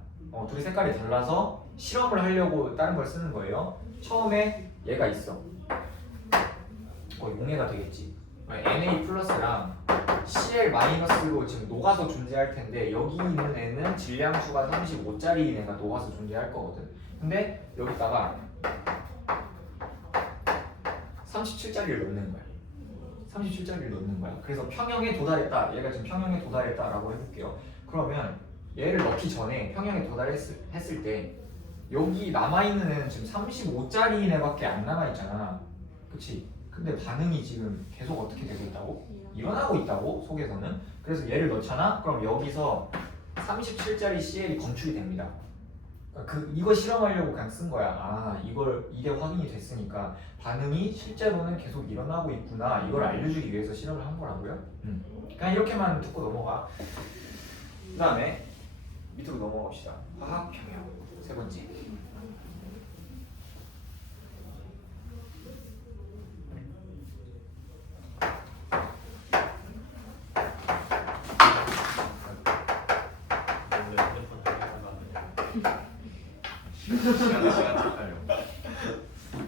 둘이 색깔이 달라서 실험을 하려고 다른 걸 쓰는 거예요. 처음에 얘가 있어. 용해가 되겠지. Na 플러스랑 Cl 마이너스로 지금 녹아서 존재할 텐데 여기 있는 애는 질량수가 35짜리인 애가 녹아서 존재할 거거든. 근데 여기다가 37짜리를 넣는 거야. 37짜리를 넣는 거야. 그래서 평형에 도달했다. 얘가 지금 평형에 도달했다라고 해볼게요. 그러면 얘를 넣기 전에 평형에 도달했을 때 여기 남아있는 애는 지금 35짜리인 애밖에 안 남아있잖아. 그치? 근데 반응이 지금 계속 어떻게 되고 있다고? 일어나고 있다고? 속에서는. 그래서 얘를 넣잖아? 그럼 여기서 37짜리 CL이 검출이 됩니다. 그러니까 이거 실험하려고 그냥 쓴 거야. 이게 확인이 됐으니까 반응이 실제로는 계속 일어나고 있구나. 이걸 알려주기 위해서 실험을 한 거라고요. 그냥 이렇게만 듣고 넘어가. 그 다음에 밑으로 넘어갑시다. 화학 평형 세 번째. 시간 착각하려.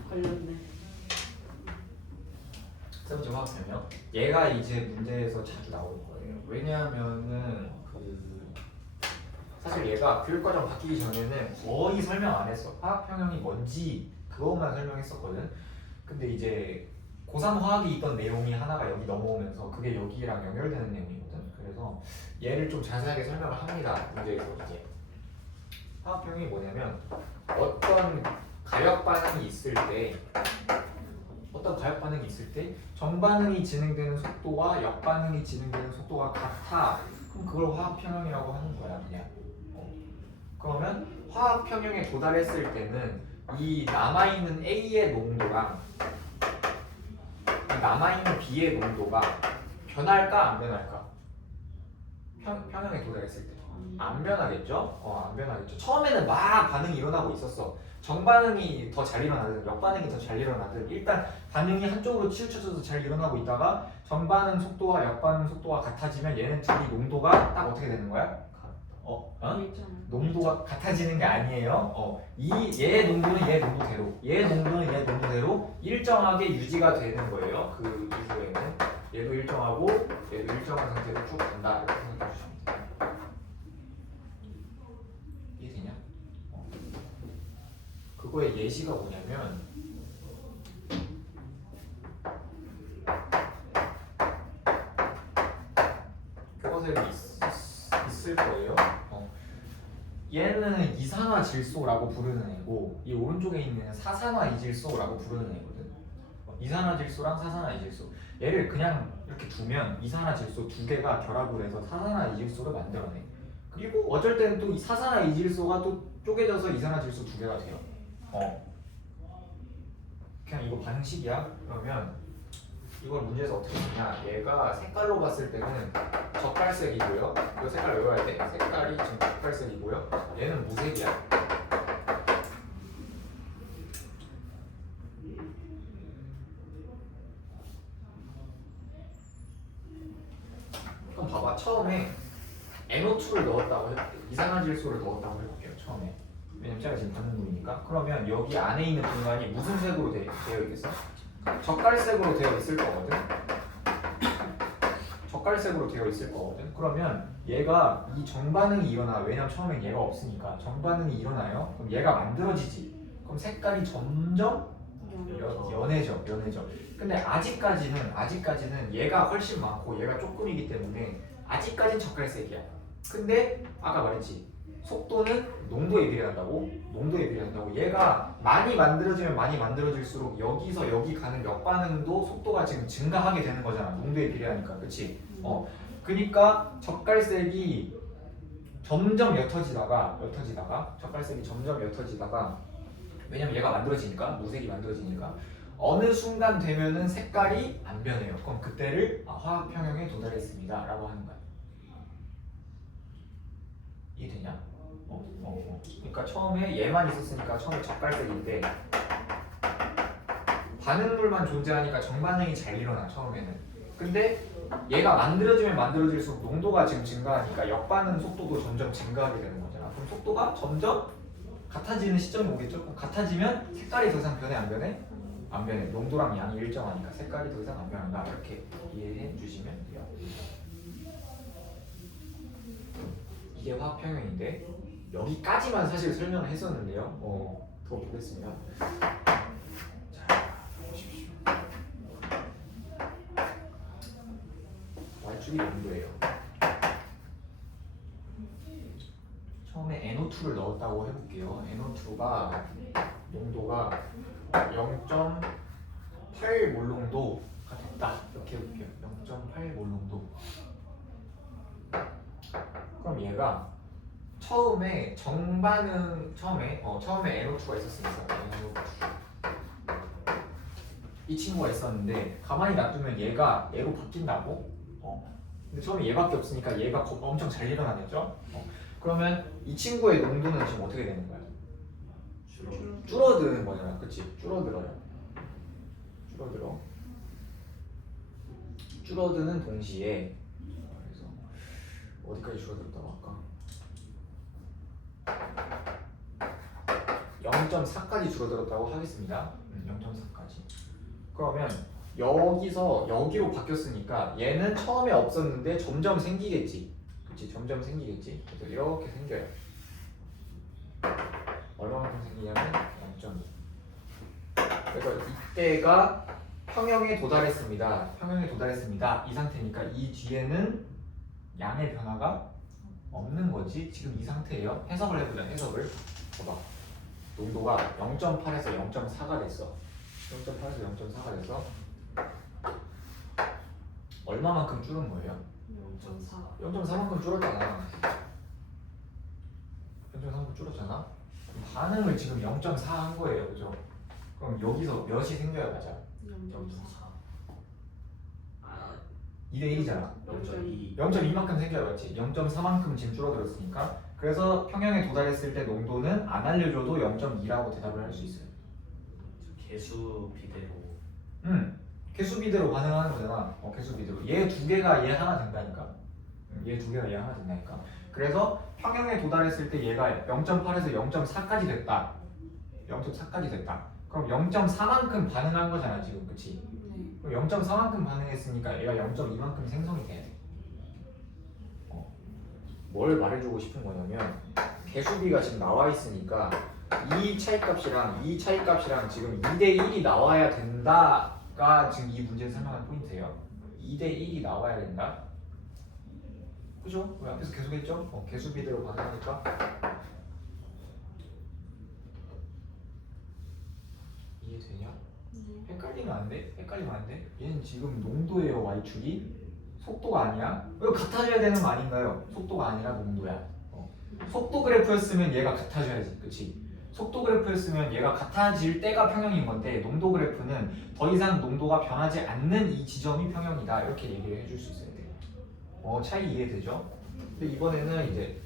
걸렸네. 세 번째 화학 평형. 얘가 이제 문제에서 자주 나올 거예요. 왜냐하면은 사실 얘가 교육과정 바뀌기 전에는 거의 설명 안 했어. 화학 평형이 뭔지 그것만 설명했었거든. 근데 이제 고3 화학이 있던 내용이 하나가 여기 넘어오면서 그게 여기랑 연결되는 내용이거든. 그래서 얘를 좀 자세하게 설명을 합니다. 문제에서 이제 화학 평형이 뭐냐면 어떤 가역 반응이 있을 때 정반응이 진행되는 속도와 역반응이 진행되는 속도가 같아. 그럼 그걸 화학 평형이라고 하는 거야, 그냥. 그러면 화학 평형에 도달했을 때는 이 남아있는 A의 농도랑 남아있는 B의 농도가 변할까 안 변할까? 평형에 도달했을 때 안 변하겠죠? 안 변하겠죠. 처음에는 막 반응이 일어나고 있었어. 정반응이 더 잘 일어나든 역반응이 더 잘 일어나든 일단 반응이 한쪽으로 치우쳐져서 잘 일어나고 있다가 정반응 속도와 역반응 속도가 같아지면 얘는 둘이 농도가 딱 어떻게 되는 거야? 농도가 같아지는 게 아니에요. 얘 농도는 얘 농도대로, 얘 농도는 얘 농도대로 일정하게 유지가 되는 거예요. 그 이후에는 얘도 일정하고 얘도 일정한 상태로 쭉 간다 이렇게 생각해 주시면 돼요. 이해되냐? 그거의 예시가 뭐냐면 교과서에 있을 거예요. 얘는 이산화 질소라고 부르는 애고 이 오른쪽에 있는 사산화 이질소라고 부르는 애거든. 이산화 질소랑 사산화 이질소. 얘를 그냥 이렇게 두면 이산화 질소 두 개가 결합을 해서 사산화 이질소를 만들어내. 그리고 어쩔 때는 또 이 사산화 이질소가 또 쪼개져서 이산화 질소 두 개가 돼요. 그냥 이거 반응식이야. 그러면 이걸 문제에서 어떻게 쓰냐? 얘가 색깔로 봤을 때는 젓갈색이고요. 이거 색깔 외워야 돼. 색깔이 지금 젓갈색이고요. 얘는 무색이야. 그럼 봐봐. 처음에 NO2를 넣었다고 해볼게요. 이산화질소를 넣었다고 해볼게요. 처음에. 왜냐면 제가 지금 받는 놈이니까. 그러면 여기 안에 있는 공간이 무슨 색으로 되어 있겠어? 젓갈색으로 되어 있을 거거든. 젓갈색으로 되어 있을 거거든. 그러면 얘가 이 정반응이 일어나. 왜냐면 처음엔 얘가 없으니까 정반응이 일어나요. 그럼 얘가 만들어지지. 그럼 색깔이 점점 연해져. 근데 아직까지는 얘가 훨씬 많고 얘가 조금이기 때문에 아직까진 젓갈색이야. 근데 아까 말했지. 속도는 농도에 비례한다고? 얘가 많이 만들어지면 많이 만들어질수록 여기서 여기 가는 역반응도 속도가 지금 증가하게 되는 거잖아. 농도에 비례하니까. 그치? 그러니까 젓갈색이 점점 옅어지다가 젓갈색이 점점 옅어지다가 왜냐면 얘가 만들어지니까 무색이 만들어지니까 어느 순간 되면은 색깔이 안 변해요. 그럼 그때를 화학 평형에 도달했습니다 라고 하는 거야. 이해되냐? 그러니까 처음에 얘만 있었으니까 처음에 젓갈색인데 반응물만 존재하니까 정반응이 잘 일어나 처음에는. 근데 얘가 만들어지면 만들어질수록 농도가 지금 증가하니까 역반응 속도도 점점 증가하게 되는 거잖아. 그럼 속도가 점점 같아지는 시점이 오겠죠? 그럼 같아지면 색깔이 더 이상 변해 안 변해? 안 변해. 농도랑 양이 일정하니까 색깔이 더 이상 안 변한다. 이렇게 이해해 주시면 돼요. 이게 화학 평형인데 여기까지만 사실 설명을 했었는데요. 더 보겠습니다. 자, 보십시오. Y축이 농도예요. 처음에 NO2를 넣었다고 해볼게요. NO2가 농도가 0.8 몰농도가 됐다. 이렇게 해볼게요. 0.8 몰농도. 그럼 얘가 처음에 처음에 NO2가 있었으니까 이 친구가 있었는데 가만히 놔두면 얘로 바뀐다고? 근데 처음에 얘밖에 없으니까 얘가 엄청 잘 일어나겠죠? 그러면 이 친구의 농도는 지금 어떻게 되는 거야? 줄어드는 거잖아. 그치? 줄어드는 동시에 그래서 어디까지 줄어들었다고 할까? 0.4까지 줄어들었다고 하겠습니다. 0.4까지. 그러면 여기서 여기로 바뀌었으니까 얘는 처음에 없었는데 점점 생기겠지. 그치? 점점 생기겠지. 그래서 이렇게 생겨요. 얼마만큼 생기냐면 0.2. 그래서 이때가 평형에 도달했습니다. 이 상태니까 이 뒤에는 양의 변화가 없는 거지. 지금 이 상태예요. 해석을 해보자. 봐봐. 농도가 0.8에서 0.4가 됐어. 0.8에서 0.4가 돼서 얼마만큼 줄은 거예요? 0.4. 0.4만큼 줄었잖아. 0.4만큼 줄었잖아. 반응을 지금 0.4 한 거예요. 그죠? 그럼 여기서 몇이 생겨야 맞아? 0.4. 2대 1이잖아. 0.2. 0.2만큼 생겨야 맞지? 0.4만큼 지금 줄어들었으니까. 그래서 평형에 도달했을 때 농도는 안 알려줘도 0.2라고 대답을 할 수 있어요. 개수 비대로. 개수 비대로 반응하는 거잖아. 개수 비대로. 얘 두 개가 얘 하나 된다니까. 그래서 평형에 도달했을 때 얘가 0.8에서 0.4까지 됐다. 그럼 0.4만큼 반응한 거잖아 지금. 그치? 네. 그럼 0.4만큼 반응했으니까 얘가 0.2만큼 생성이 돼야 돼. 뭘 말해주고 싶은 거냐면 개수비가 지금 나와 있으니까 이 차이값이랑 이 차이값이랑 지금 2대 1이 나와야 된다가 지금 이 문제에서 설명한 포인트예요. 2대 1이 나와야 된다. 그죠? 우리 앞에서 계속 했죠? 개수비대로 가능하니까. 이해되냐? 헷갈리면 안 돼? 헷갈리면 안 돼? 얘는 지금 농도예요, y축이. 속도가 아니야. 이거 같아져야 되는 거 아닌가요? 속도가 아니라 농도야. 속도 그래프였으면 얘가 같아져야지, 그치? 속도 그래프였으면 얘가 같아질 때가 평형인 건데 농도 그래프는 더 이상 농도가 변하지 않는 이 지점이 평형이다 이렇게 얘기를 해줄 수 있어야 돼요. 차이 이해되죠? 근데 이번에는 이제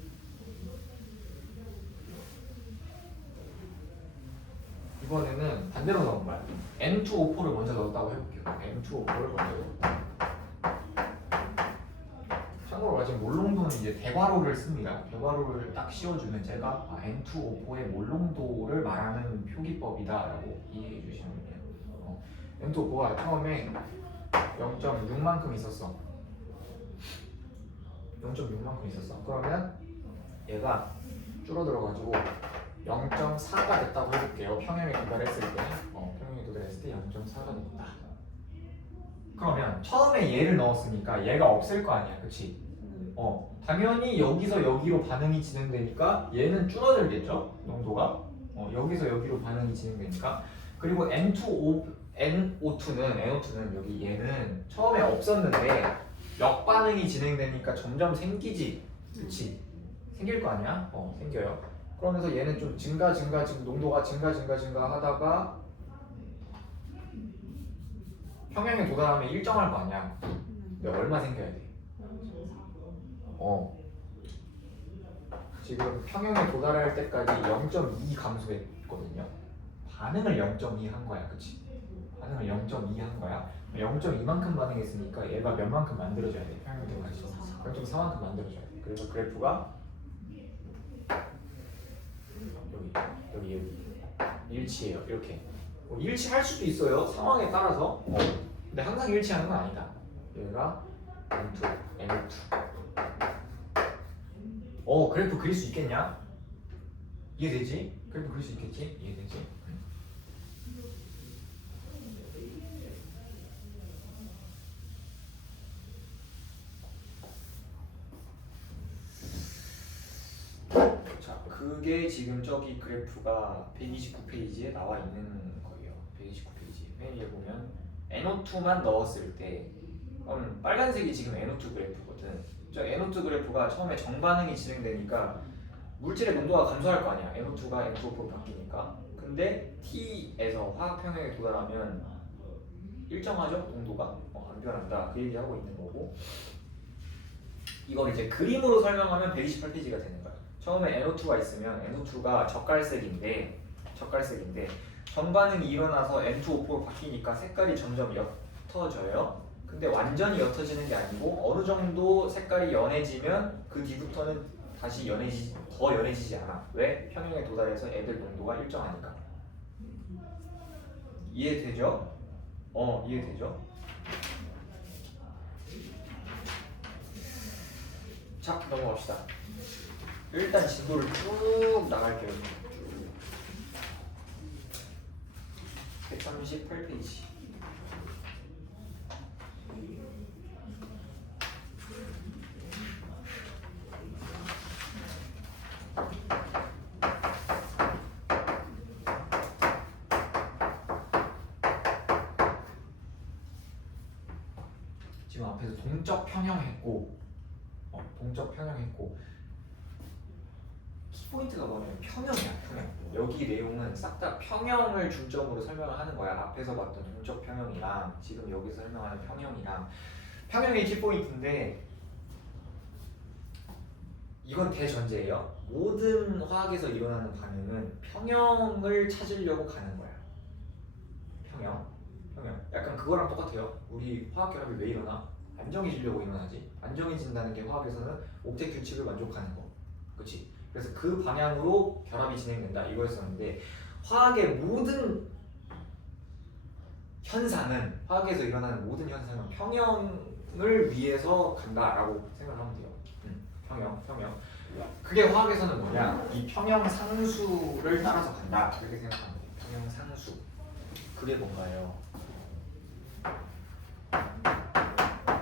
이번에는 반대로 넣은 거야. N2O4를 먼저 넣었다고 해볼게요. N2O4를 먼저 넣었다. 참고로 지금 몰농도는 이제 대괄호를 씁니다. 대괄호를 딱 씌워주면 제가 N2O4의 몰농도를 말하는 표기법이다라고 이해해 주시면 돼요. N2O4가 처음에 0.6만큼 있었어. 0.6만큼 있었어. 그러면 얘가 줄어들어가지고 0.4가 됐다고 해볼게요. 평형에 도달했을 때, 평형에 도달했을 때 0.4가 됐다. 그러면 처음에 얘를 넣었으니까 얘가 없을 거 아니야, 그치? 당연히 여기서 여기로 반응이 진행되니까 얘는 줄어들겠죠, 농도가. 여기서 여기로 반응이 진행되니까. 그리고 NO2는 여기 얘는 처음에 없었는데 역반응이 진행되니까 점점 생기지, 그치? 생길 거 아니야? 생겨요. 그러면서 얘는 좀 지금 농도가 증가 하다가 평형에 도달하면 일정할 거 아니야. 근데 얼마 생겨야 돼? 지금 평형에 도달할 때까지 0.2 감소했거든요. 반응을 0.2 한 거야, 그치? 반응을 0.2 한 거야. 0.2만큼 반응했으니까 얘가 몇 만큼 만들어줘야 돼? 평형에 도달해서 0.4만큼 만들어줘야 돼. 그래서 그래프가 여기 일치해요. 이렇게 일치할 수도 있어요. 상황에 따라서. 근데 항상 일치하는 건 아니다. 얘가 N2, N2. 그래프 그릴 수 있겠냐? 이해되지? 그래프 그릴 수 있겠지? 이해되지? 자, 그게 지금 저기 그래프가 129페이지에 나와 있는 거예요. 129페이지. 맨 위에 보면 NO2만 넣었을 때 빨간색이 지금 NO2 그래프거든. 저 NO2 그래프가 처음에 정반응이 진행되니까 물질의 농도가 감소할 거 아니야. NO2가 N2O4로 바뀌니까. 근데 T에서 화학 평형에 도달하면 일정하죠? 농도가 안 변한다. 그 얘기하고 있는 거고. 이걸 이제 그림으로 설명하면 128페이지가 되는 거야. 처음에 NO2가 있으면 NO2가 젓갈색인데 정반응이 일어나서 N2O4로 바뀌니까 색깔이 점점 옅어져요. 근데 완전히 옅어지는 게 아니고 어느 정도 색깔이 연해지면 그 뒤부터는 다시 더 연해지지 않아. 왜? 평형에 도달해서 애들 농도가 일정하니까. 이해되죠? 이해되죠? 자, 넘어갑시다. 일단 진도를 쭉 나갈게요. 138페이지. 지금 앞에서 동적 평형했고, 키포인트가 뭐냐면 평형이야, 평형. 여기 내용은 싹 다 평형을 중점으로 설명을 하는 거야. 앞에서 봤던 동적 평형이랑 지금 여기서 설명하는 평형이랑 평형의 키포인트인데 이건 대전제예요. 모든 화학에서 일어나는 반응은 평형을 찾으려고 가는 거야. 평형. 약간 그거랑 똑같아요. 우리 화학 결합이 왜 일어나? 안 정해지려고 일어나지. 안 정해진다는 게 화학에서는 옥텟 규칙을 만족하는 거. 그치? 그래서 그 방향으로 결합이 진행된다 이거였었는데 화학의 모든 현상은 화학에서 일어나는 모든 현상은 평형을 위해서 간다라고 생각하면 돼요. 평형. 그게 화학에서는 뭐냐? 이 평형상수를 따라서 간다. 이렇게 생각하면 돼요. 평형상수. 그게 뭔가요?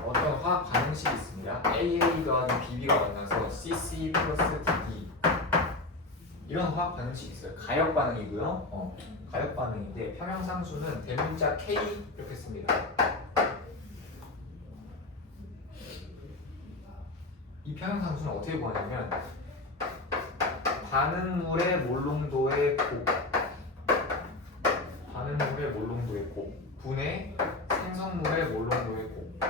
어떤 화학 반응식이 있습니다. AA 더하기 BB가 만나서 CC 플러스 DB. 이런 화학 반응식이 있어요. 가역 반응이고요. 가역 반응인데 평형상수는 대문자 K 이렇게 씁니다. 이 평형상수는 어떻게 구하냐면 반응물의 몰농도의 곱, 반응물의 몰농도의 곱 분의 생성물의 몰농도의 곱,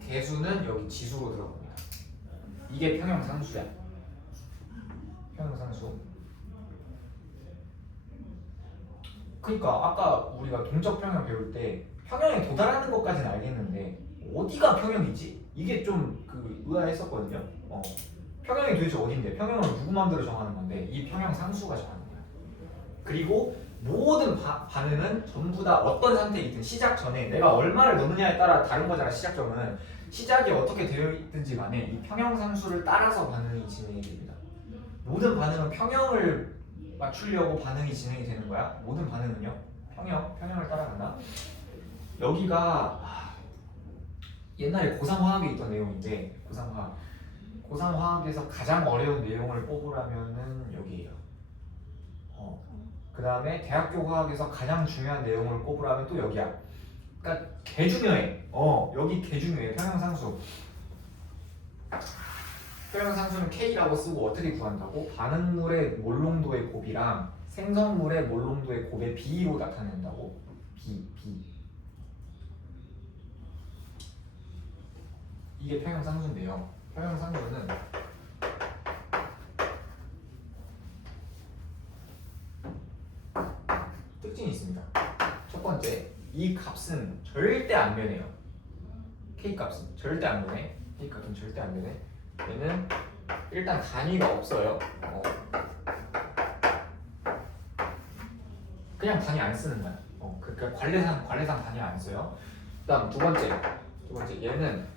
개수는 여기 지수로 들어갑니다. 이게 평형상수야. 평형상수. 그러니까 아까 우리가 동적 평형 배울 때 평형에 도달하는 것까지는 알겠는데 어디가 평형이지? 이게 좀 그 의아했었거든요. 평형이 도대체 어딘데? 평형은 누구 마음대로 정하는 건데 이 평형 상수가 정하는 거야. 그리고 모든 반응은 전부 다 어떤 상태에 있든 시작 전에 내가 얼마를 넣느냐에 따라 다른 거잖아. 시작점은 시작이 어떻게 되어 있든지 간에 이 평형 상수를 따라서 반응이 진행이 됩니다. 모든 반응은 평형을 맞추려고 반응이 진행이 되는 거야. 모든 반응은요. 평형을 따라간다. 여기가 옛날에 고3화학에 있던 내용인데 고3화학에서 가장 어려운 내용을 뽑으라면은 여기에요. 그 다음에 대학교 화학에서 가장 중요한 내용을 꼽으라면 또 여기야. 그러니까 개 중요해. 여기 개 중요해. 평형상수. 평형상수는 K라고 쓰고 어떻게 구한다고? 반응물의 몰농도의 곱이랑 생성물의 몰농도의 곱의 B로 나타낸다고. B. 이게 평형상수인데요. 평형상수는 특징이 있습니다. 첫 번째, 이 값은 절대 안 변해요. K값은 절대 안 변해. K값은 절대 안 변해. 얘는 일단 단위가 없어요. 그냥 단위 안 쓰는 거야. 그러니까 관례상 단위 안 써요. 그다음 두 번째 얘는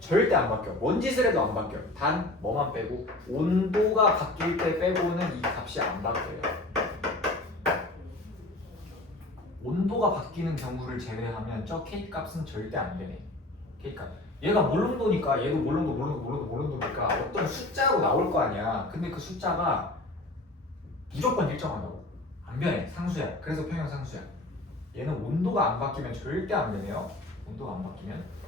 절대 안 바뀌어. 뭔 짓을 해도 안 바뀌어. 단 뭐만 빼고 온도가 바뀔 때 빼고는 이 값이 안 바뀌어요. 온도가 바뀌는 경우를 제외하면 저 K 값은 절대 안 되네. K 값. 얘가 몰농도니까 얘도 몰농도니까 어떤 숫자로 나올 거 아니야. 근데 그 숫자가 무조건 일정하다고. 안 변해. 상수야. 그래서 평형상수야. 얘는 온도가 안 바뀌면 절대 안 되네요. 온도가 안 바뀌면.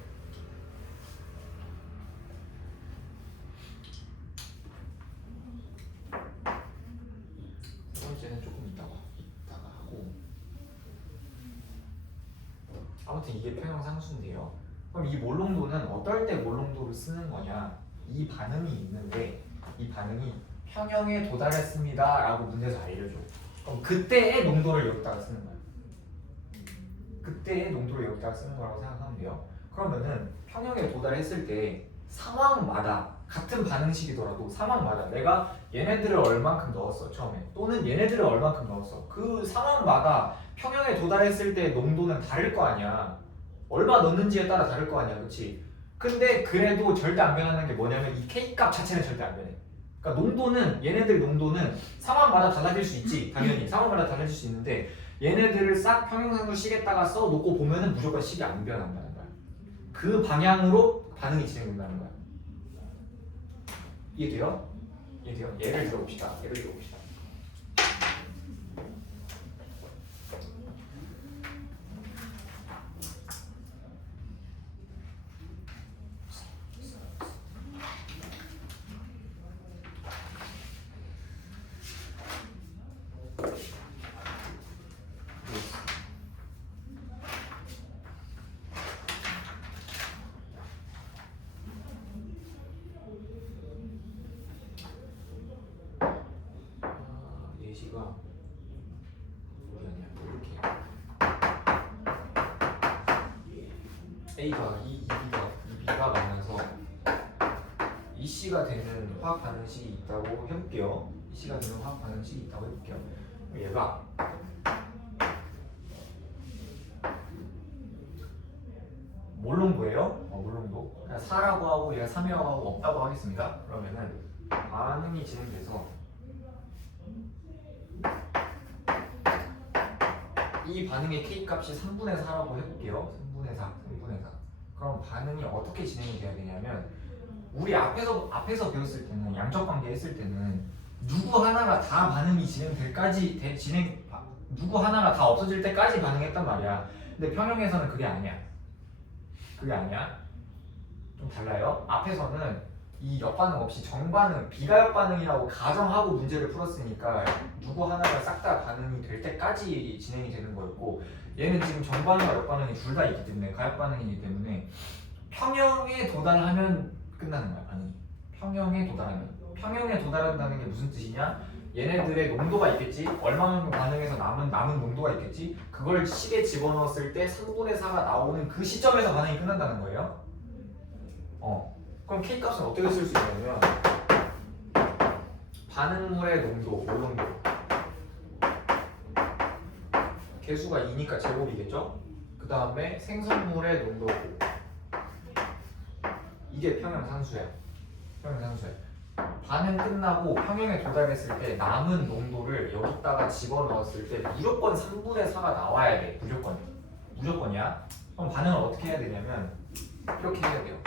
두 번째는 조금 이따가 하고. 아무튼 이게 평형상수인데요. 그럼 이 몰농도는 어떨 때 몰농도를 쓰는 거냐? 이 반응이 있는데 이 반응이 평형에 도달했습니다 라고 문제에서 알려줘. 그럼 그때의 농도를 여기다가 쓰는 거야. 그때의 농도를 여기다가 쓰는 거라고 생각하면 돼요. 그러면은 평형에 도달했을 때 상황마다 같은 반응식이더라도 상황마다 내가 얘네들을 얼만큼 넣었어 처음에, 또는 얘네들을 얼만큼 넣었어. 그 상황마다 평형에 도달했을 때 농도는 다를 거 아니야. 얼마 넣는지에 따라 다를 거 아니야, 그렇지? 근데 그래도 절대 안 변하는 게 뭐냐면 이 K 값 자체는 절대 안 변해. 그러니까 농도는, 얘네들 농도는 상황마다 달라질 수 있지. 당연히 상황마다 달라질 수 있는데 얘네들을 싹 평형상수 식에다가 써놓고 보면은 무조건 식이 안 변한다는 거야. 그 방향으로 반응이 진행된다는 거야. 이해돼요? 예를 들어봅시다. 예시가 여기 아니야. 이렇게 A가 B가 만나서 이 C가 되는 화학 반응식이 있다고 해볼게요. 이 C가 되는 화학 반응식이 있다고 해볼게요. 얘가 몰농도예요. 물농도. 그냥 4라고 하고 얘가 3이라고 하고 없다고 하겠습니다. 그러면은 반응이 진행돼서 이 반응의 K값이 3분의 4라고 해볼게요. 3분의 4. 그럼 반응이 어떻게 진행이 돼야 되냐면 우리 앞에서 배웠을 때는 양적 관계 했을 때는 누구 하나가 다 반응이 누구 하나가 다 없어질 때까지 반응했단 말이야. 근데 평형에서는 그게 아니야. 좀 달라요. 앞에서는 이 역반응 없이 정반응, 비가역반응이라고 가정하고 문제를 풀었으니까 누구 하나가 싹 다 반응이 될 때까지 진행이 되는 거였고, 얘는 지금 정반응과 역반응이 둘 다 있기 때문에 가역반응이기 때문에 평형에 도달하면 끝나는 거야. 반응이 평형에 도달한다는 게 무슨 뜻이냐? 얘네들의 농도가 있겠지. 얼마만큼 반응해서 남은 농도가 있겠지. 그걸 식에 집어넣었을 때 3분의 4가 나오는 그 시점에서 반응이 끝난다는 거예요. 그럼 K값은 어떻게 쓸 수 있냐면 반응물의 농도, 몰농도 개수가 2니까 제곱이겠죠? 그 다음에 생성물의 농도고 이게 평형상수야. 반응 끝나고 평형에 도달했을 때 남은 농도를 여기다가 집어넣었을 때 무조건 3분의 4가 나와야 돼. 무조건이야. 그럼 반응을 어떻게 해야 되냐면 이렇게 해야 돼요.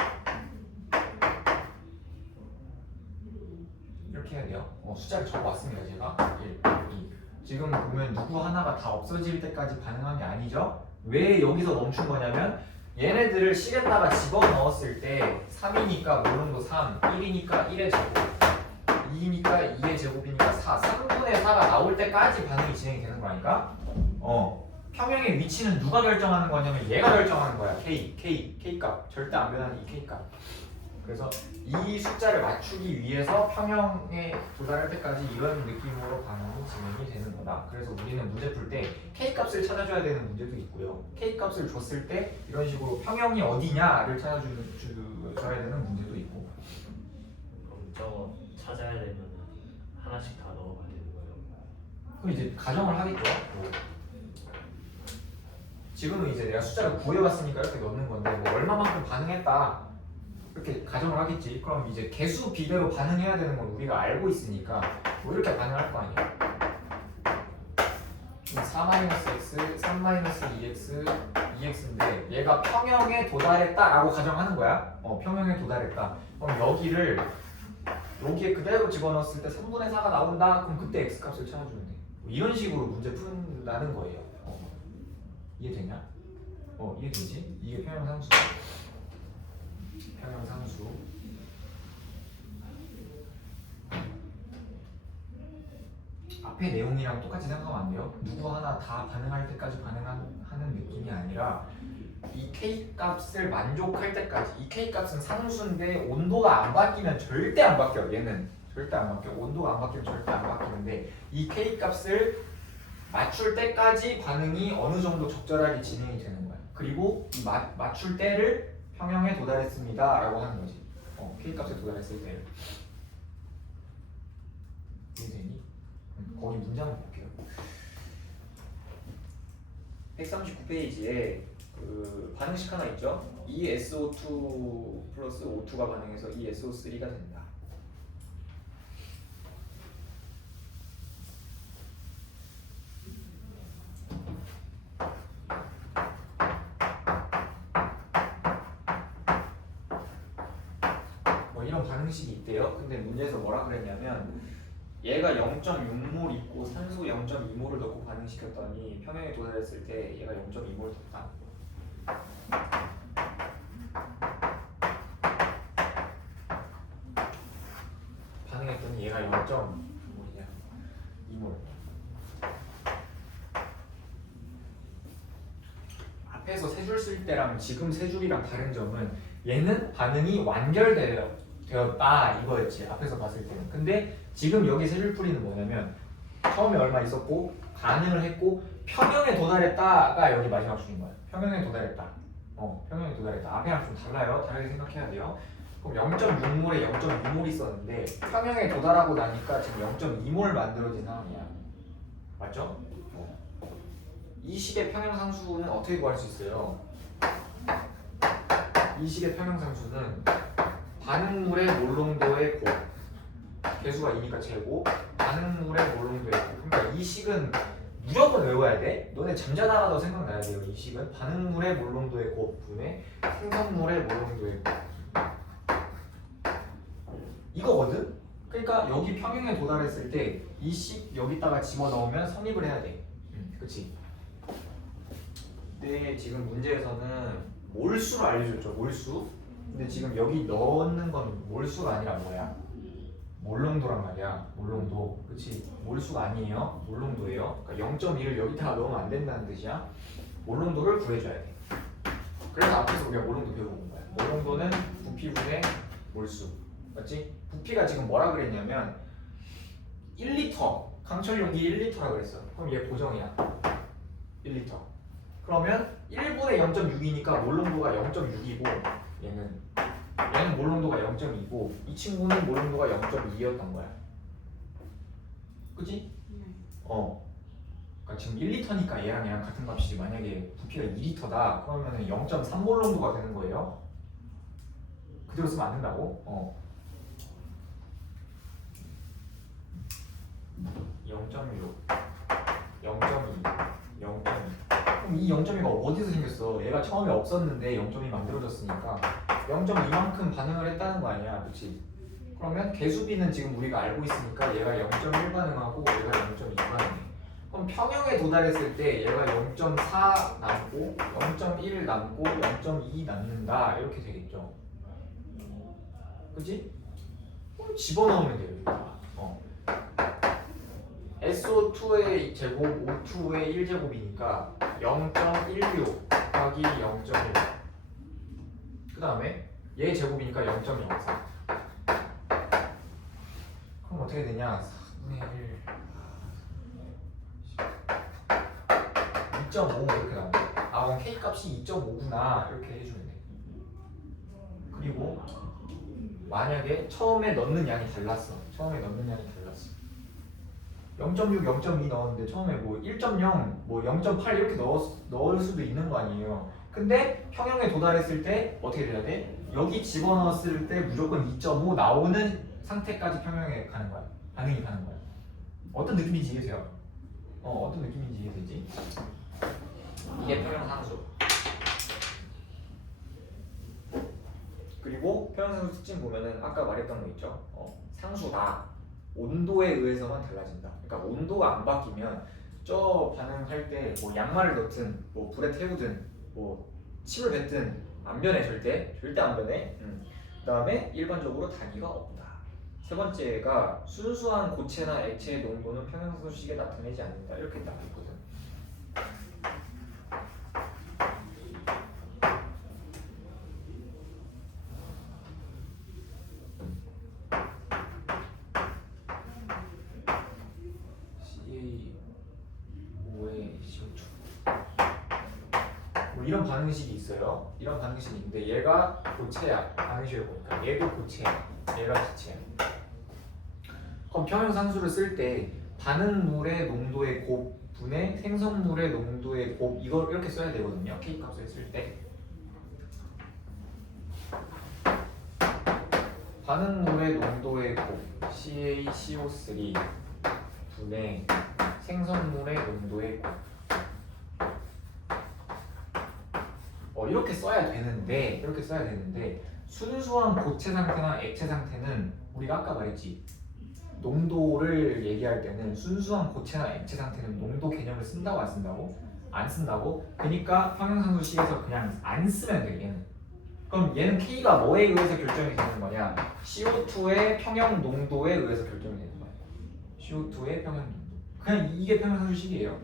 숫자를 적어왔습니다. 제가 1, 2. 지금 보면 누구 하나가 다 없어질 때까지 반응한 게 아니죠? 왜 여기서 멈춘 거냐면 얘네들을 식에다가 집어넣었을 때 3이니까 몰농도 3, 1이니까 1의 제곱, 2니까 2의 제곱이니까 4, 3분의 4가 나올 때까지 반응이 진행이 되는 거니까 평형의 위치는 누가 결정하는 거냐면 얘가 결정하는 거야. K값. 절대 안 변하는 이 K값. 그래서 이 숫자를 맞추기 위해서 평형에 도달할 때까지 이런 느낌으로 반응이 진행이 되는 거다. 그래서 우리는 문제 풀 때 K값을 찾아줘야 되는 문제도 있고요. K값을 줬을 때 이런 식으로 평형이 어디냐를 찾아줘야 되는 문제도 있고. 그럼 저거 찾아야 되면 하나씩 다 넣어가야 되는 거예요? 그럼 이제 가정을 하겠죠. 지금은 이제 내가 숫자를 구해봤으니까 이렇게 넣는 건데 뭐 얼마만큼 반응했다 이렇게 가정을 하겠지. 그럼 이제 개수 비례로 반응해야 되는 건 우리가 알고 있으니까 뭐 이렇게 반응할 거 아니야. 4-x, 3-2x, 2x인데 얘가 평형에 도달했다라고 가정하는 거야. 평형에 도달했다. 그럼 여기에 그대로 집어넣었을 때 3분의 4가 나온다. 그럼 그때 x값을 찾아주면 돼. 뭐 이런 식으로 문제 푼다는 거예요. 이해되냐? 이해되지? 이게 평형상수. 앞에 내용이랑 똑같이 생각하면 안 돼요. 누구 하나 다 반응할 때까지 반응하는 느낌이 아니라 이 K값을 만족할 때까지. 이 K값은 상수인데 온도가 안 바뀌면 절대 안 바뀌어. 얘는 절대 안 바뀌어. 온도가 안 바뀌면 절대 안 바뀌는데 이 K값을 맞출 때까지 반응이 어느 정도 적절하게 진행이 되는 거야. 그리고 이 맞출 때를 평형에 도달했습니다 라고 하는 거지. K값에 도달했을 때를. 이해되니? 거기 문제 한번 볼게요. 139페이지에 그 반응식 하나 있죠? ESO2 플러스 O2가 반응해서 ESO3가 된다. 이런 반응식이 있대요. 근데 문제에서 뭐라 그랬냐면 얘가 0.6몰 있고 산소 0.2몰을 넣고 반응시켰더니 평형에 도달했을 때 얘가 0.2몰 줬다. 반응했더니 얘가 0.2몰. 앞에서 세 줄 쓸 때랑 지금 세 줄이랑 다른 점은 얘는 반응이 완결되었다 이거였지. 앞에서 봤을 때는. 근데 지금 여기 세 줄 풀이는 뭐냐면 처음에 얼마 있었고 반응을 했고 평형에 도달했다가 여기 마지막 줄인 거야. 평형에 도달했다. 평형에 도달했다. 앞에랑 좀 달라요. 다르게 생각해야 돼요. 그럼 0.6몰에 0.2몰 있었는데 평형에 도달하고 나니까 지금 0.2몰 만들어진 상황이야. 맞죠? 이 식의 평형상수는 어떻게 구할 수 있어요? 이 식의 평형상수는 반응물의 몰농도의 곱 개수가 2니까 제곱 반응물의 몰농도의 곱. 그러니까 이 식은 무조건 외워야 돼. 너네 잠자다가도 생각나야 돼요. 이 식은 반응물의 몰농도의 곱분의 생성물의 몰농도의 곱 이거거든. 그러니까 여기 평형에 도달했을 때 이 식 여기다가 집어넣으면 성립을 해야 돼. 그치? 근데 지금 문제에서는 몰수를 알려줬죠. 몰수. 근데 지금 여기 넣는 건 몰수가 아니라 뭐야? 몰농도란 말이야. 몰농도. 그치? 몰수가 아니에요. 몰농도예요. 그러니까 0.1을 여기다가 넣으면 안 된다는 뜻이야. 몰농도를 구해줘야 돼. 그래서 앞에서 우리가 몰농도 배워본 거야. 몰농도는 부피분의 몰수. 맞지? 부피가 지금 뭐라 그랬냐면 1리터 강철 용기 1리터라 그랬어. 그럼 얘 고정이야. 1리터. 그러면 1분의 0.6이니까 몰농도가 0.6이고 얘는 몰농도가 0.2고 이 친구는 몰농도가 0.2였던 거야. 그치? 그러니까 지금 1리터니까 얘랑 같은 값이지. 만약에 부피가 2리터다 그러면 0.3 몰농도가 되는 거예요. 그대로 쓰면 안 된다고? 0.6, 0.2, 0.2. 그럼 이 0.2가 어디서 생겼어? 얘가 처음에 없었는데 0.2 만들어졌으니까 0.2만큼 반응을 했다는 거 아니야, 그렇지? 그러면 개수비는 지금 우리가 알고 있으니까 얘가 0.1 반응하고 얘가 0.2 반응해. 그럼 평형에 도달했을 때 얘가 0.4 남고 0.1 남고 0.2 남는다 이렇게 되겠죠. 그렇지? 그럼 집어넣으면 돼요. SO2의 제곱 O2의 1제곱이니까 0.16 곱하기 0.1. 그 다음에 얘 제곱이니까 0.04. 그럼 어떻게 되냐? 4분의 1 2.5 이렇게 나온다. 아 그럼 K 값이 2.5구나 이렇게 해주면 돼. 그리고 만약에 처음에 넣는 양이 달랐어. 0.6, 0.2 넣었는데 처음에 뭐 1.0, 뭐 0.8 이렇게 넣을 수도 있는 거 아니에요. 근데 평형에 도달했을 때 어떻게 돼야 돼? 여기 집어넣었을 때 무조건 2.5 나오는 상태까지 평형에 가는 거야. 반응이 가는 거야. 어떤 느낌인지 이해돼요? 어떤 느낌인지 이해되지? 이게 평형상수. 그리고 평형상수 특징 보면은 아까 말했던 거 있죠? 상수다. 온도에 의해서만 달라진다. 그러니까 온도가 안 바뀌면 저 반응할 때 뭐 양말을 넣든 뭐 불에 태우든 뭐 침을 뱉든 안 변해. 절대 안 변해. 그다음에 일반적으로 단위가 없다. 세 번째가 순수한 고체나 액체의 농도는 평형상수식에 나타내지 않는다. 이렇게 나와 있거든. 이런 반응식이 있어요. 이런 반응식이 있는데 얘가 고체야. 반응식을 보니까 얘도 고체야. 얘가 기체야. 그럼 평형상수를 쓸 때 반응물의 농도의 곱분의 생성물의 농도의 곱 이걸 이렇게 써야 되거든요. K 값을 쓸 때 반응물의 농도의 곱 CaCO3 분의 생성물의 농도의 곱 이렇게 써야 되는데 순수한 고체 상태나 액체 상태는 우리가 아까 말했지 농도를 얘기할 때는 순수한 고체나 액체 상태는 농도 개념을 쓴다고 안 쓴다고? 안 쓴다고? 그러니까 평형상수식에서 그냥 안 쓰면 돼 얘는. 그럼 얘는 K가 뭐에 의해서 결정이 되는 거냐? CO2의 평형 농도에 의해서 결정이 되는 거야. CO2의 평형 농도. 그냥 이게 평형상수식이에요.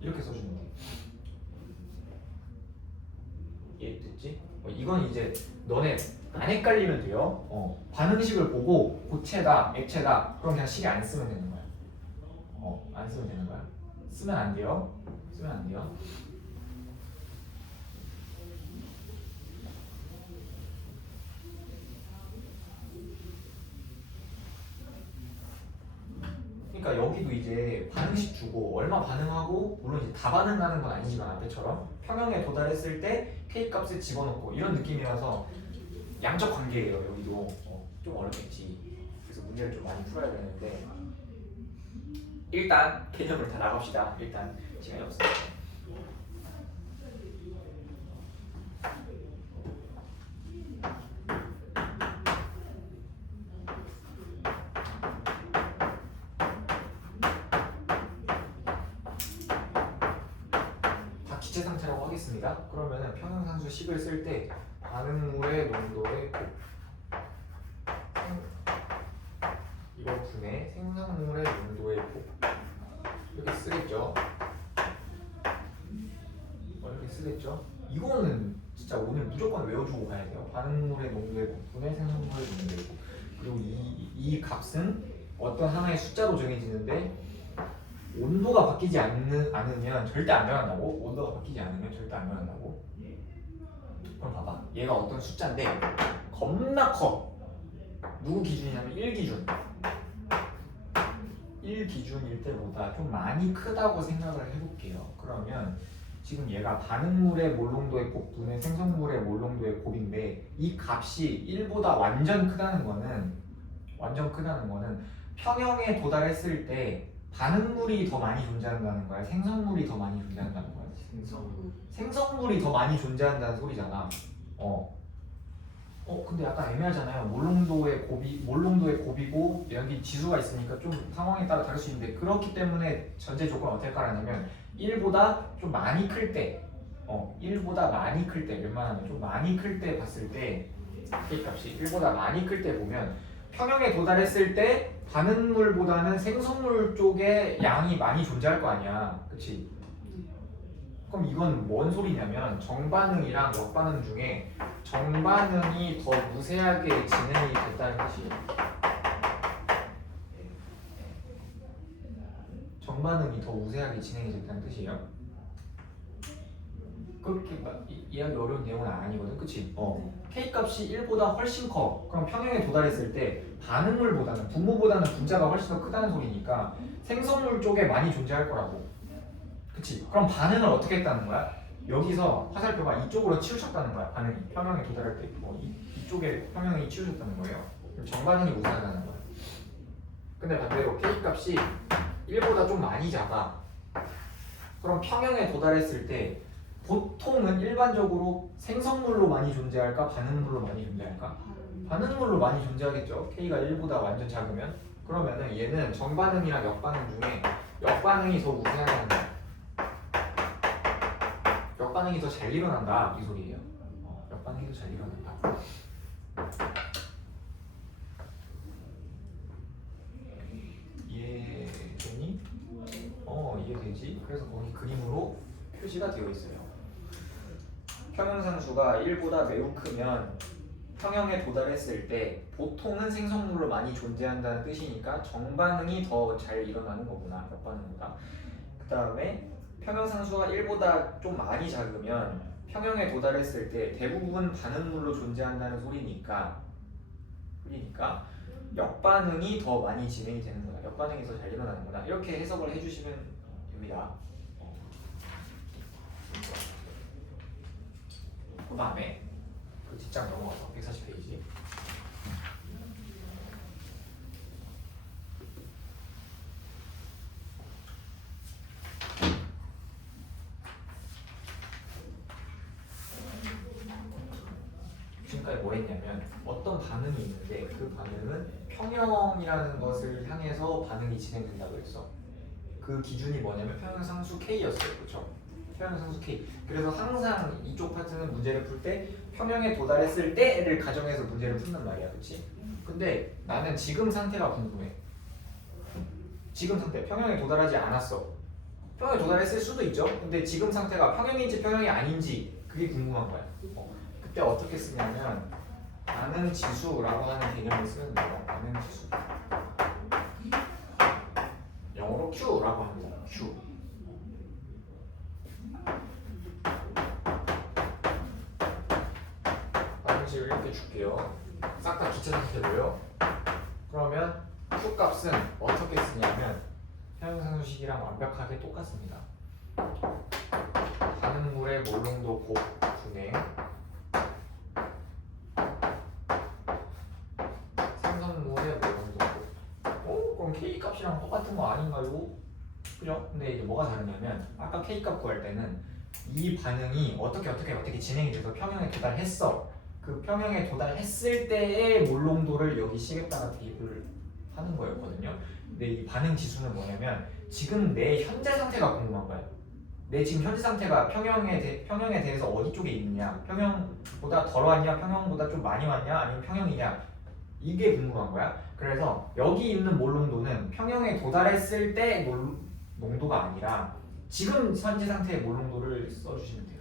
이렇게 써주면 돼. 이해됐지? 이건 이제 너네 안 헷갈리면 돼요. 반응식을 보고 고체다, 액체다 그럼 그냥 식에 안 쓰면 되는 거야. 안 쓰면 되는 거야. 쓰면 안 돼요. 그러니까 여기도 이제 반응식 주고 얼마 반응하고 물론 이제 다 반응하는 건 아니지만 앞에처럼 평형에 도달했을 때 K 값을 집어넣고 이런 느낌이라서 양적 관계예요. 여기도 좀 어렵겠지. 그래서 문제를 좀 많이 풀어야 되는데 일단 개념을 다 나갑시다. 일단 시간이 없으니까. 다 기체 상태라고 하겠습니다. 그러면은 평형상수 식을 쓸 때 반응물의 농도의 이거 분의 생성물의 농도의 이렇게 쓰겠죠. 이렇게 쓰겠죠. 이거는 진짜 오늘 무조건 외워주고 가야 돼요. 반응물의 농도의 분의 생성물의 농도의 그리고 이 값은 어떤 하나의 숫자로 정해지는데 온도가 바뀌지 않으면 절대 안 변한다고? 온도가 바뀌지 않으면 절대 안 변한다고? 그럼 봐봐. 얘가 어떤 숫자인데 겁나 커. 누구 기준이냐면 1기준. 1기준일 때보다 좀 많이 크다고 생각을 해볼게요. 그러면 지금 얘가 반응물의 몰농도의 곱분의 생성물의 몰농도의 곱인데 이 값이 1보다 완전 크다는 거는 평형에 도달했을 때 반응물이 더 많이 존재한다는 거야? 생성물이 더 많이 존재한다는 거야? 생성물이 더 많이 존재한다는 소리잖아. 근데 약간 애매하잖아요. 몰농도의 곱이고 여기 지수가 있으니까 좀 상황에 따라 다를 수 있는데 그렇기 때문에 전제 조건은 어떻게 깔았냐면 1보다 좀 많이 클 때 1보다 많이 클 때 웬만하면 좀 많이 클 때 봤을 때 K 값이 1보다 많이 클 때 보면 평형에 도달했을 때 반응물보다는 생성물 쪽에 양이 많이 존재할 거 아니야. 그치? 그럼 이건 뭔 소리냐면 정반응이랑 역반응 중에 정반응이 더 무세하게 진행이 됐다는 뜻이에요. 정반응이 더 우세하게 진행이 됐다는 뜻이에요. 그렇게 이해하기 어려운 내용은 아니거든, 그치? K 값이 1보다 훨씬 커. 그럼 평형에 도달했을 때 반응물보다는 분모보다는 분자가 훨씬 더 크다는 소리니까 생성물 쪽에 많이 존재할 거라고. 그치? 그럼 반응을 어떻게 했다는 거야? 여기서 화살표가 이쪽으로 치우쳤다는 거야. 반응이 평형에 도달할 때 이쪽에 평형이 치우쳤다는 거예요. 그럼 정반응이 우세하다는 거야. 근데 반대로 K 값이 1보다 좀 많이 작아. 그럼 평형에 도달했을 때 보통은 일반적으로 생성물로 많이 존재할까? 반응물로 많이 존재할까? 반응물로 많이 존재하겠죠. K가 1보다 완전 작으면. 그러면은 얘는 정반응이랑 역반응 중에 역반응이 더 우세하다는 거야. 역반응이 더 잘 일어난다 이 소리예요. 역반응이 더 잘 일어난다. 이해되니? 이해되지? 그래서 거기 그림으로 표시가 되어 있어요. 평형상수가 1보다 매우 크면 평형에 도달했을 때 보통은 생성물로 많이 존재한다는 뜻이니까 정반응이 더 잘 일어나는 거구나, 역반응보다. 그 다음에 평형상수가 1보다 좀 많이 작으면 평형에 도달했을 때 대부분 반응물로 존재한다는 소리니까 역반응이 더 많이 진행이 되는 거다. 역반응이 더 잘 일어나는 거다. 이렇게 해석을 해주시면 됩니다. 그 다음에 그 뒷장 넘어가서 140페이지. 지금까지 뭐 했냐면 어떤 반응이 있는데 그 반응은 평형이라는 것을 향해서 반응이 진행된다고 했어. 그 기준이 뭐냐면 평형상수 K였어요. 그렇죠? 평형상수 K. 그래서 항상 이쪽 파트는 문제를 풀 때 평형에 도달했을 때를 가정해서 문제를 푼단 말이야. 그렇지? 근데 나는 지금 상태가 궁금해. 지금 상태. 평형에 도달하지 않았어. 평형에 도달했을 수도 있죠. 근데 지금 상태가 평형인지 평형이 아닌지 그게 궁금한 거야. 그때 어떻게 쓰냐면 반응지수라고 하는 개념을 쓰면 돼요. 반응지수. 영어로 Q라고 합니다. Q. 반응식을 이렇게 줄게요. 싹 다 기체 상태로요. 그러면 Q 값은 어떻게 쓰냐면 평형상수식이랑 완벽하게 똑같습니다. 반응물의 몰롱도 곱 분의 생성물의 몰롱도 곱. 그럼 K 값이랑 똑같은 거 아닌가요? 그죠? 근데 이제 뭐가 다르냐면 아까 K 값 구할 때는 이 반응이 어떻게 진행이 돼서 평형에 도달했어. 그 평형에 도달했을 때의 몰롱도를 여기 식에다가 대입을 하는 거였거든요. 근데 이 반응 지수는 뭐냐면 지금 내 현재 상태가 궁금한 거야. 내 지금 현재 상태가 평형에 대해서 어디 쪽에 있느냐, 평형보다 덜 왔냐, 평형보다 좀 많이 왔냐, 아니면 평형이냐, 이게 궁금한 거야. 그래서 여기 있는 몰롱도는 평형에 도달했을 때 농도가 아니라 지금 현재 상태의 몰롱도를 써주시면 돼요.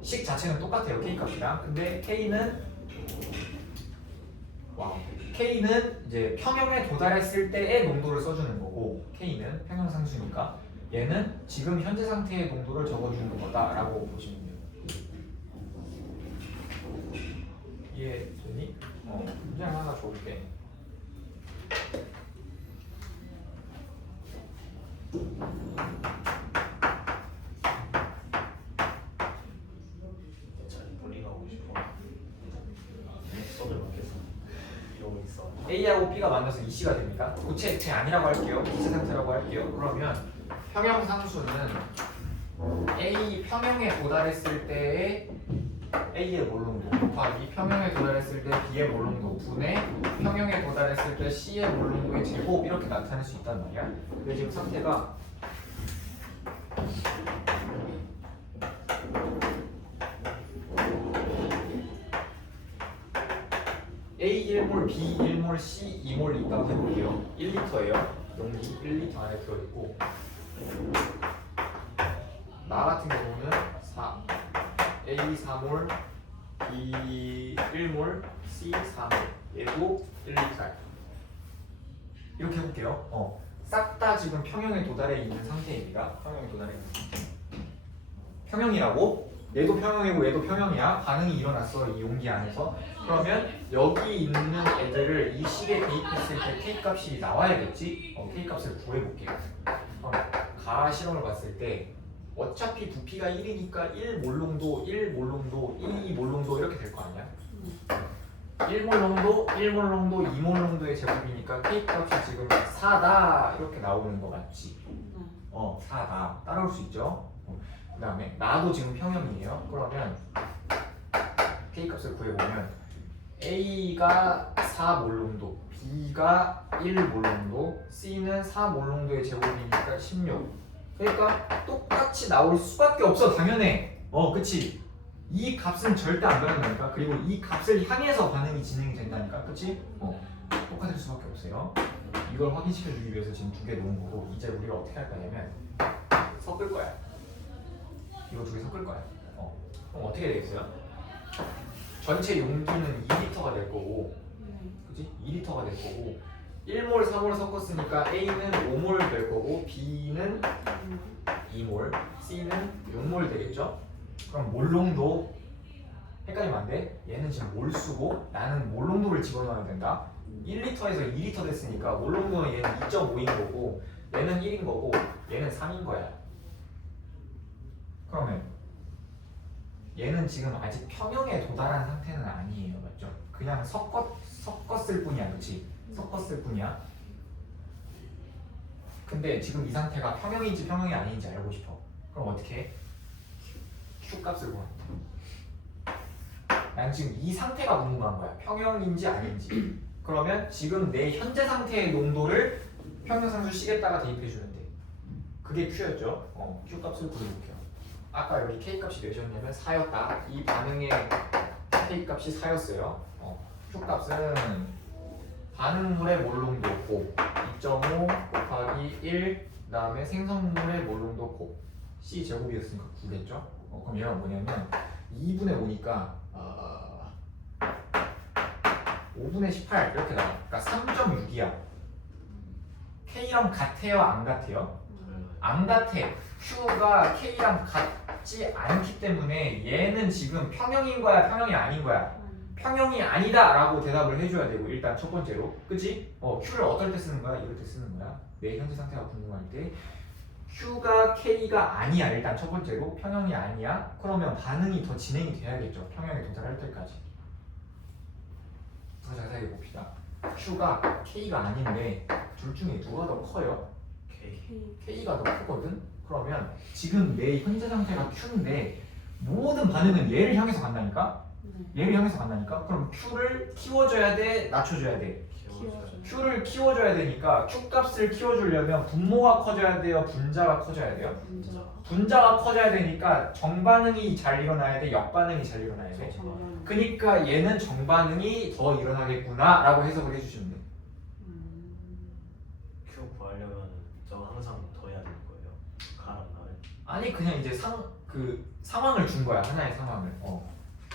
식 자체는 똑같아요, K 값이랑. 근데 K는 이제 평형에 도달했을 때의 농도를 써주는 거고, K는 평형 상수니까 얘는 지금 현재 상태의 농도를 적어주는 거다라고 보시면 돼요. 이해되니? 문제 하나 줘볼게. 잘 몰링하고 싶어. 수업을 맡겠어. 이러고 있어. A하고 B가 만나서 EC가 됩니다. 고체 아니라고 할게요. 기체 상태라고 할게요. 그러면 평형 상수는 A 평형에 도달했을 때의 A의 몰롱도 곱하기 평형에 도달했을 때 B의 몰롱도 분의 평형에 도달했을 때 C의 몰롱도의 제곱 이렇게 나타낼 수 있단 말이야. 근데 지금 상태가 A 1몰, B 1몰, C 2몰 있다고 해볼게요. 1리터예요. 용기 1리터 안에 들어있고 나 같은 경우는 4 A 4몰, B 1몰, C 4몰 얘도 1리터 이렇게 해볼게요. 싹 다 지금 평형에 도달해 있는 상태입니다. 평형에 도달해 있는 상태. 평형이라고? 얘도 평형이고 얘도 평형이야. 반응이 일어났어 이 용기 안에서. 그러면 여기 있는 애들을 이 식에 대입했을 때 K 값이 나와야겠지? K 값을 구해볼게요. 가 실험을 봤을 때 어차피 부피가 1이니까 1몰롱도, 1몰롱도, 2몰롱도 이렇게 될 거 아니야? 1몰롱도, 1몰롱도, 2몰롱도의 제곱이니까 K 값이 지금 4다 이렇게 나오는 거 맞지? 4다 따라올 수 있죠? 그 다음에 나도 지금 평형이에요. 그러면 K 값을 구해보면 A가 4몰롱도, B가 1몰롱도, C는 4몰롱도의 제곱이니까 16. 그러니까 똑같이 나올 수밖에 없어. 당연해. 그치? 이 값은 절대 안 변한다니까. 그리고 이 값을 향해서 반응이 진행이 된다니까. 그치? 똑같을 수밖에 없어요. 이걸 확인시켜주기 위해서 지금 두 개 놓은 거고, 이제 우리가 어떻게 할 거냐면 섞을 거야. 이거 두 개 섞을 거야. 그럼 어떻게 되겠어요? 전체 용기는 2리터가 될 거고, 그치? 2리터가 될 거고, 1몰, 4몰 섞었으니까 A는 5몰 될 거고, B는 2몰, C는 6몰 되겠죠? 그럼 몰롱도 헷갈리면 안 돼. 얘는 지금 몰수고 나는 몰롱도를 집어넣어야 된다. 1리터에서 2리터 됐으니까 몰롱도는 얘는 2.5인 거고, 얘는 1인 거고, 얘는 3인 거야. 그러면 얘는 지금 아직 평형에 도달한 상태는 아니에요. 맞죠? 그냥 섞었을 뿐이야. 그치? 섞었을 뿐이야. 근데 지금 이 상태가 평형인지 평형이 아닌지 알고 싶어. 그럼 어떻게 해? Q 값을 구해. 난 지금 이 상태가 궁금한 거야. 평형인지 아닌지. 그러면 지금 내 현재 상태의 농도를 평형상수 식에다가 대입해주면 돼. 그게 Q였죠? Q 값을 구해볼게요. 아까 여기 K 값이 몇이었냐면 4였다. 이 반응의 K 값이 4였어요. Q 값은 반응물의 몰롱도 곱 2.5 곱하기 1, 그 다음에 생성물의 몰롱도 곱 C 제곱이었으니까 9겠죠? 그럼 얘가 뭐냐면 2분의 5니까 5분의 18 이렇게 나와. 그러니까 3.6이야. K랑 같아요? 안 같아요? 안 같아. Q가 K랑 같지 않기 때문에 얘는 지금 평형인 거야? 평형이 아닌 거야? 평형이 아니다라고 대답을 해줘야 되고 일단 첫 번째로, 그치? Q를 어떨 때 쓰는 거야? 이럴 때 쓰는 거야. 내 현재 상태가 궁금할 때 Q가 K가 아니야. 일단 첫 번째로 평형이 아니야. 그러면 반응이 더 진행이 돼야겠죠. 평형에 도달할 때까지. 더 자세하게 봅시다. Q가 K가 아닌데 둘 중에 누가 더 커요? K. K가 더 크거든? 그러면 지금 내 현재 상태가 Q인데 모든 반응은 얘를 향해서 간다니까? 네. 얘를 향해서 간다니까? 그럼 Q를 키워줘야 돼? 낮춰줘야 돼? 키워줘요. Q를 키워줘야 되니까 Q 값을 키워주려면 분모가 커져야 돼요? 분자가 커져야 돼요? 문제가 분자가 커져야 되니까 정반응이 잘 일어나야 돼? 역반응이 잘 일어나야 돼? 정말. 그러니까 얘는 정반응이 더 일어나겠구나 라고 해석을 해주시면 돼. Q 구하려면 저 항상 더 해야 되는 거예요. 가랑 나를. 아니 그냥 이제 상황을 준 거야. 하나의 상황을.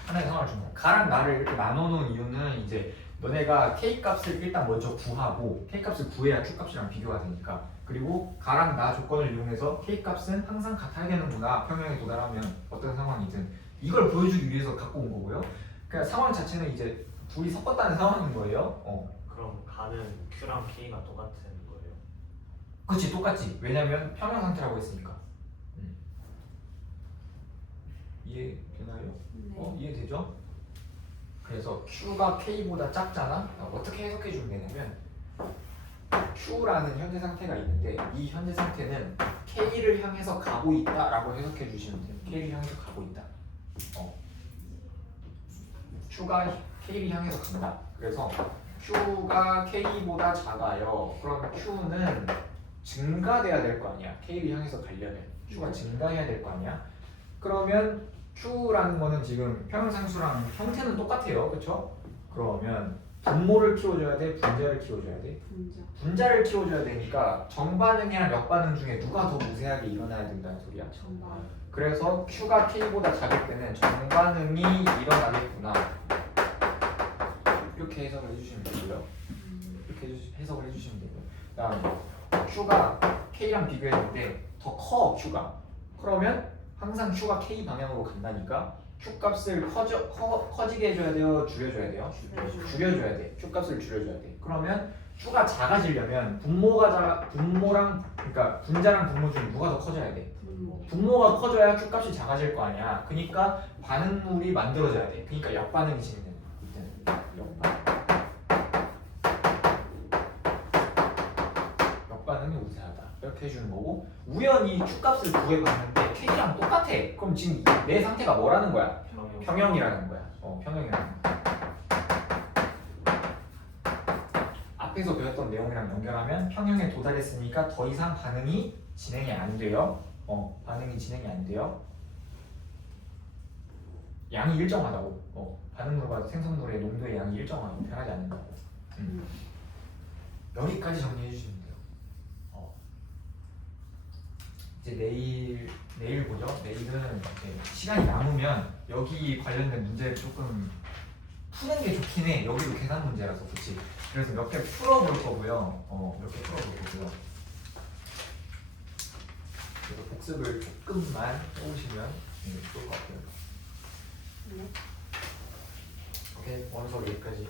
하나의 상황을 준 거야. 가랑 나를 이렇게 나눠놓은 이유는 이제 너네가 K 값을 일단 먼저 구하고 K 값을 구해야 Q 값이랑 비교가 되니까, 그리고 가랑 나 조건을 이용해서 K 값은 항상 같아야 되는구나. 평형에 도달하면 어떤 상황이든 이걸 보여주기 위해서 갖고 온 거고요. 그러니까 상황 자체는 이제 둘이 섞었다는 상황인 거예요. 그럼 가는 Q랑 K가 똑같은 거예요. 그렇지, 똑같지. 왜냐면 평형 상태라고 했으니까. 이해되나요? 네. 이해되죠? 그래서 Q가 K보다 작잖아? 어떻게 해석해 주면 되냐면 Q라는 현재 상태가 있는데 이 현재 상태는 K를 향해서 가고 있다 라고 해석해 주시면 돼요. K를 향해서 가고 있다. Q가 K를 향해서 간다. 그래서 Q가 K보다 작아요. 그럼 Q는 증가돼야 될 거 아니야. K를 향해서 가려면 Q가 증가해야 될 거 아니야. 그러면 Q라는 거는 지금 평형상수랑 형태는 똑같아요. 그쵸? 그러면 분모를 키워줘야 돼? 분자를 키워줘야 돼? 문제. 분자를 키워줘야 되니까 정반응이랑 역반응 중에 누가 더 우세하게 일어나야 된다는 소리야. 정말. 그래서 Q가 K보다 작을 때는 정반응이 일어나겠구나. 이렇게 해석을 해주시면 되고요. 이렇게 해석을 해주시면 되고요. 그다음 Q가 K랑 비교했는데 더 커 Q가. 그러면 항상 Q가 K 방향으로 간다니까 Q 값을 커지게 해줘야 돼요? 줄여줘야 돼요? 줄여줘야 돼. Q 값을 줄여줘야 돼. 그러면 Q가 작아지려면 분모랑 그러니까 분자랑 분모 중에 누가 더 커져야 돼? 분모가 커져야 Q 값이 작아질 거 아니야. 그러니까 반응물이 만들어져야 돼. 그러니까 역반응이 진행되는 거야. 역반응이 우세하다. 이렇게 해주는 거고, 우연히 Q 값을 구해봤는데 K랑 똑같아. 그럼 지금 내 상태가 뭐라는 거야? 평형이라는 거야. 평형이라는 거야. 앞에서 배웠던 내용이랑 연결하면 평형에 도달했으니까 더 이상 반응이 진행이 안 돼요. 반응이 진행이 안 돼요. 양이 일정하다고. 반응물과 생성물의 농도의 양이 일정하고 변하지 않는다고. 여기까지 정리해 주시면 돼요. 이제 내일 보죠. 내일은 이제 시간이 남으면 여기 관련된 문제를 조금 푸는 게 좋긴 해. 여기도 계산 문제라서 그렇지. 그래서 몇 개 풀어볼 거고요. 몇 개 풀어볼 거고요. 그래서 복습을 조금만 해오시면 좋을 것 같아요. 네. 오케이, 원서 여기까지.